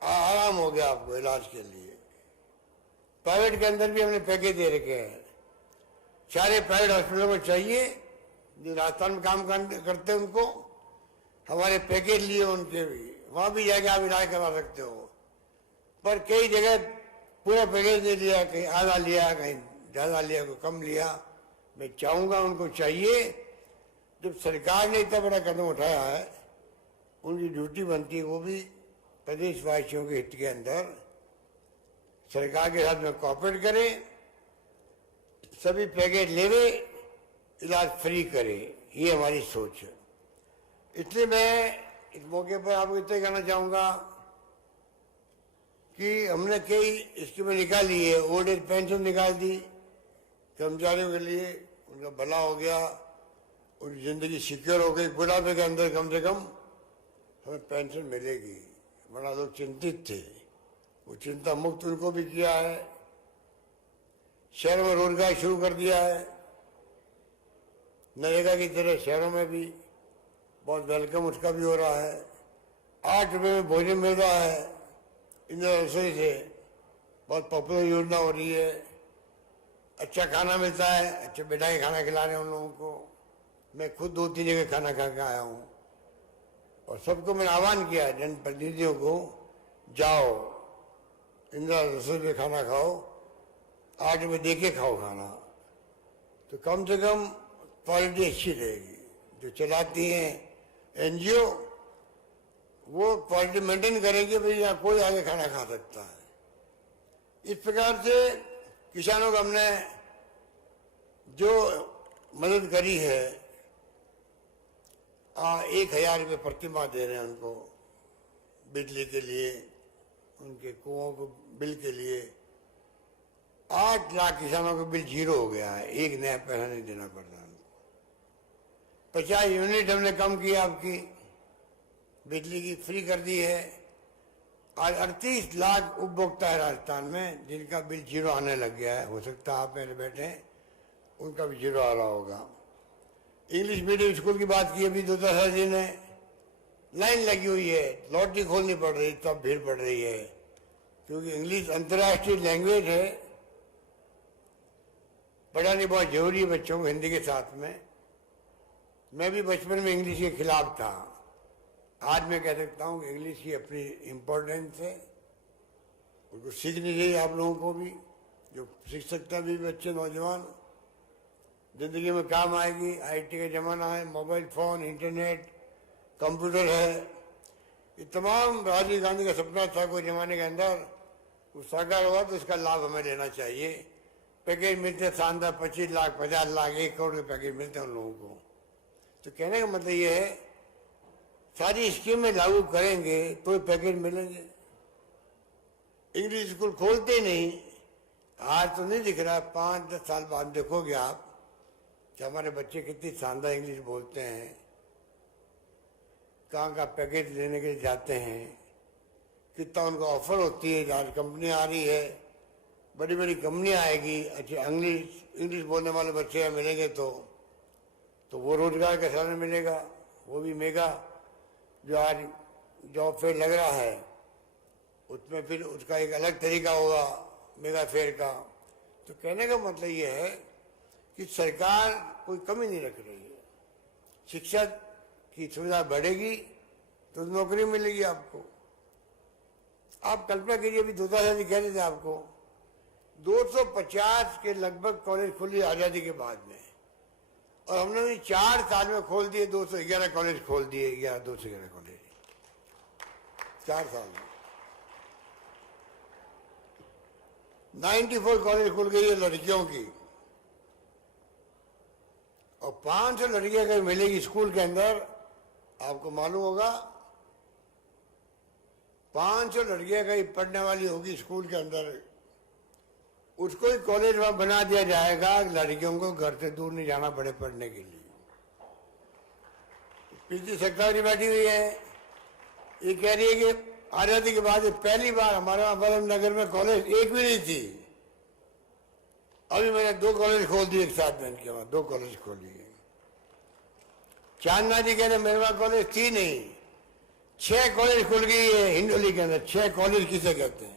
आराम हो गया आपको इलाज के लिए। प्राइवेट के अंदर भी हमने पैकेज दे रखे हैं। सारे प्राइवेट हॉस्पिटलों को चाहिए जो राजस्थान में काम करते हैं, उनको हमारे पैकेज लिए उनके भी, वहां भी जाके आप इलाज करवा सकते हो। पर कई जगह पूरा पैकेज नहीं लिया, कहीं आधा लिया, कहीं ज्यादा लिया, कोई कम लिया। मैं चाहूंगा उनको चाहिए, जब सरकार ने इतना बड़ा कदम उठाया है, उनकी ड्यूटी बनती है वो भी प्रदेशवासियों के हित के अंदर सरकार के साथ में कोऑपरेट करें, सभी पैकेज लेवे, इलाज फ्री करे। ये हमारी सोच है। इसलिए मैं इस मौके पर आपको इतना कहना चाहूंगा कि हमने कई स्कीमें निकाली है। ओल्ड एज पेंशन निकाल दी कर्मचारियों के लिए, उनका भला हो गया, उनकी जिंदगी सिक्योर हो गई। बुढ़ापे के अंदर कम से कम हमें पेंशन मिलेगी। बड़ा लोग चिंतित थे, वो चिंता मुक्त उनको भी किया है। शहरों में रोजगार शुरू कर दिया है, नरेगा की तरह शहरों में भी बहुत वेलकम उसका भी हो रहा है। 8 रुपये में भोजन मिल रहा है इंदिरा रसोई से, बहुत पॉपुलर योजना हो रही है। अच्छा खाना मिलता है, अच्छे बैठा के खाना खिला रहे हैं उन लोगों को। मैं खुद 2-3 जगह खाना खा के आया हूँ और सबको मैंने आह्वान किया है, जनप्रतिनिधियों को, जाओ इंदिरा रसोई पे खाना खाओ, 8 रुपये दे के खाओ खाना, तो कम से कम क्वालिटी अच्छी रहेगी। जो चलाती हैं NGO, वो क्वालिटी मेंटेन करेंगे, भाई यहाँ कोई आगे खाना खा सकता है। इस प्रकार से किसानों को हमने जो मदद करी है, 1,000 रुपये प्रति माह दे रहे हैं उनको बिजली के लिए, उनके कुओं को बिल के लिए। 8 लाख किसानों का बिल जीरो हो गया है, एक नया पैसा नहीं देना पड़ता उनको। 50 यूनिट हमने कम किया, आपकी बिजली की फ्री कर दी है। आज 38 लाख उपभोक्ता है राजस्थान में जिनका बिल जीरो आने लग गया है। हो सकता है आप मेरे बैठे हैं उनका भी जीरो आ रहा होगा। इंग्लिश मीडियम स्कूल की बात की अभी दुर्दशा जी ने, लाइन लगी हुई है, लॉटरी खोलनी पड़ रही, तब भीड़ पड़ रही है, क्योंकि इंग्लिश अंतर्राष्ट्रीय लैंग्वेज है, पढ़ानी बहुत जरूरी है बच्चों को हिंदी के साथ में। मैं भी बचपन में इंग्लिश के खिलाफ था, आज मैं कह सकता हूँ कि इंग्लिश की अपनी इम्पोर्टेंस है, उसको सीखनी चाहिए आप लोगों को भी, जो सीख सकता भी बच्चे नौजवान, जिंदगी में काम आएगी। IT का जमाना है, मोबाइल फोन, इंटरनेट, कंप्यूटर है, ये तमाम राजीव गांधी का सपना था कोई जमाने के अंदर, वो साकार हुआ, तो इसका लाभ हमें लेना चाहिए। पैकेज मिलते शानदार, 25 लाख, 50 लाख, 1 करोड़ के पैकेज मिलते हैं उन लोगों को। तो कहने का मतलब ये है, सारी स्कीमें लागू करेंगे तो पैकेज मिलेंगे। इंग्लिश स्कूल खोलते ही नहीं, आज तो नहीं दिख रहा, 5-10 साल बाद देखोगे आप कि हमारे बच्चे कितनी शानदार इंग्लिश बोलते हैं, कहाँ का पैकेज लेने के लिए जाते हैं, कितना उनको ऑफर होती है। आज कंपनी आ रही है, बड़ी बड़ी कंपनियाँ आएगी, अच्छे इंग्लिश बोलने वाले बच्चे मिलेंगे तो वो रोजगार का साधन मिलेगा। वो भी मेगा जो आज जॉब फेयर लग रहा है, उसमें फिर उसका एक अलग तरीका होगा मेगा फेयर का। तो कहने का मतलब ये है कि सरकार कोई कमी नहीं रख रही है। शिक्षा की सुविधा बढ़ेगी तो नौकरी मिलेगी आपको। आप कल्पना कीजिए, अभी दुर्गा जी कह रहे थे आपको, 250 के लगभग कॉलेज खुली आजादी के बाद में, और हमने भी 4 साल में खोल दिए 211 कॉलेज खोल दिए, 211 कॉलेज 4 साल में। 94 कॉलेज खुल गई है लड़कियों की, और 500 लड़कियां अगर मिलेगी स्कूल के अंदर, आपको मालूम होगा 500 लड़कियां कहीं पढ़ने वाली होगी स्कूल के अंदर, उसको ही कॉलेज वहां बना दिया जाएगा, लड़कियों को घर से दूर नहीं जाना पड़े पढ़ने के लिए। पिछली सरकार बैठी हुई है, ये कह रही है कि आजादी के बाद पहली बार हमारे वहां बलम नगर में कॉलेज एक भी नहीं थी। अभी मैंने 2 कॉलेज खोल दिए एक साथ में, इनके वहां 2 कॉलेज खोल दिए। चांदना जी कह रहे मेरे वहां कॉलेज थी नहीं, 6 कॉलेज खुल गई है हिंडोली के अंदर। 6 कॉलेज किसे कहते हैं?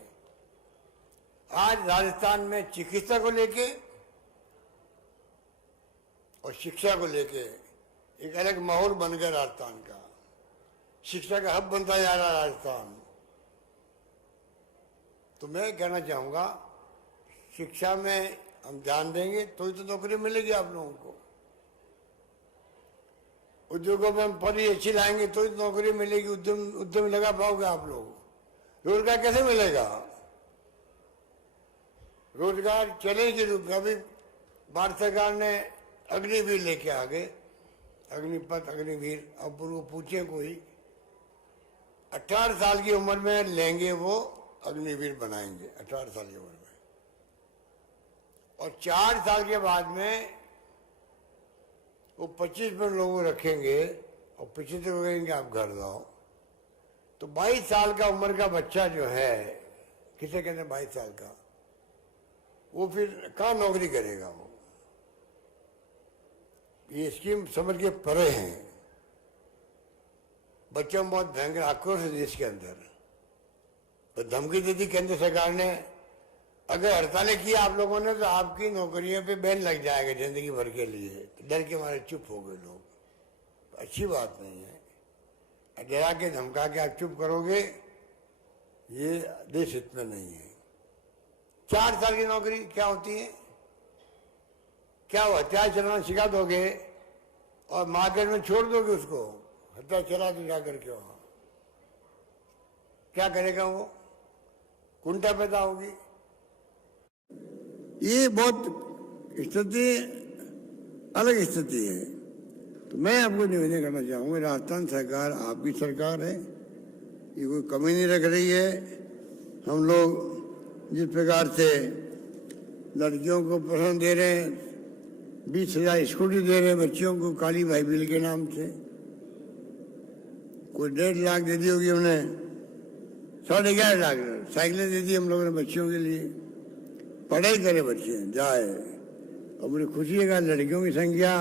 आज राजस्थान में चिकित्सा को लेके और शिक्षा को लेके एक अलग माहौल बन गया राजस्थान का। शिक्षा का हब बनता जा रहा है राजस्थान। तो मैं कहना चाहूंगा, शिक्षा में हम ध्यान देंगे तो ही तो नौकरी मिलेगी आप लोगों को। उद्योगों में हम पढ़ी अच्छी लाएंगे तो ही तो नौकरी मिलेगी, उद्यम लगा पाओगे आप लोग। रोजगार कैसे मिलेगा? रोजगार चैलेंज के रूप में अभी भारत सरकार ने अग्निवीर लेके आ गए, अग्निपथ, अग्निवीर। अब उनको पूछे कोई 18 साल की उम्र में लेंगे, वो अग्निवीर बनाएंगे 18 साल की उम्र में, और 4 साल के बाद में वो 25 मिनट लोगों रखेंगे और 25 को कहेंगे आप घर जाओ। तो 22 साल का उम्र का बच्चा जो है, किसे कहते हैं 22 साल का, वो फिर कहाँ नौकरी करेगा? वो ये स्कीम समझ के परे हैं। बच्चों में बहुत भयंकर आक्रोश है देश के अंदर। तो धमकी दे दी केंद्र सरकार ने, अगर हड़तालें की आप लोगों ने तो आपकी नौकरियों पे बैन लग जाएगा जिंदगी भर के लिए। डर के मारे चुप हो गए लोग। तो अच्छी बात नहीं है। डरा के धमका के आप चुप करोगे, ये देश हित में नहीं है। 4 साल की नौकरी क्या होती है? क्या वो हथियार चलाना सिखा दोगे और मार्केट में छोड़ दोगे उसको? हथियार चला तो जा करके वहां क्या करेगा वो? कुंठा पैदा होगी। ये बहुत स्थिति अलग स्थिति है। तो मैं आपको निवेदन करना चाहूंगा, राजस्थान सरकार आपकी सरकार है, ये कोई कमी नहीं रख रही है। हम लोग जिस प्रकार से लड़कियों को पसंद दे रहे हैं, 20,000 स्कूटी दे रहे हैं बच्चियों को काली भाई बिल के नाम से, कोई 1.5 लाख दे दी होगी हमने, 11.5 लाख साइकिलें दे दी हम लोगों ने बच्चियों के लिए। पढ़ाई करे बच्चे जाए। और मुझे खुशी है कि लड़कियों की संख्या,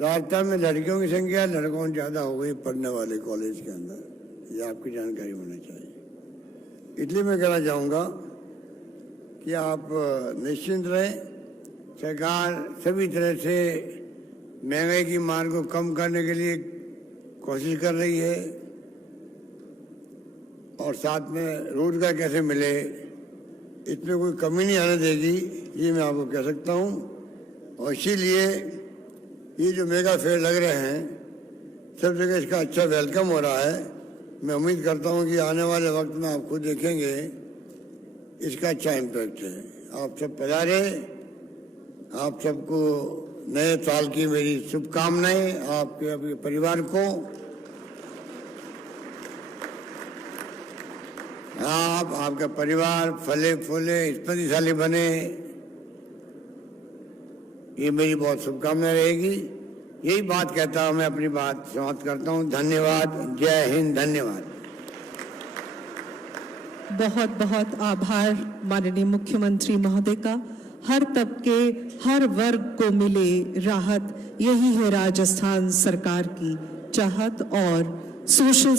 राजस्थान में लड़कियों की संख्या लड़कों से ज़्यादा हो गई पढ़ने वाले कॉलेज के अंदर, ये आपकी जानकारी होना चाहिए। इसलिए मैं कहना चाहूँगा कि आप निश्चिंत रहें, सरकार सभी तरह से महंगाई की मार को कम करने के लिए कोशिश कर रही है और साथ में रोजगार कैसे मिले इसमें कोई कमी नहीं आने देगी, ये मैं आपको कह सकता हूँ। और इसीलिए ये जो मेगा फेयर लग रहे हैं सब जगह इसका अच्छा वेलकम हो रहा है। मैं उम्मीद करता हूँ कि आने वाले वक्त में आप खुद देखेंगे इसका अच्छा इम्पैक्ट है। आप सब पधारे, आप सबको नए साल की मेरी शुभकामनाएं, आपके अपने परिवार को। आप, आपका परिवार फले फूले स्मृतिशाली बने, ये मेरी बहुत शुभकामना रहेगी। यही बात कहता हूँ मैं अपनी बात समाप्त करता हूँ। धन्यवाद। जय हिंद। धन्यवाद। बहुत बहुत आभार माननीय मुख्यमंत्री महोदय का। हर तबके हर वर्ग को मिले राहत, यही है राजस्थान सरकार की चाहत और सोशल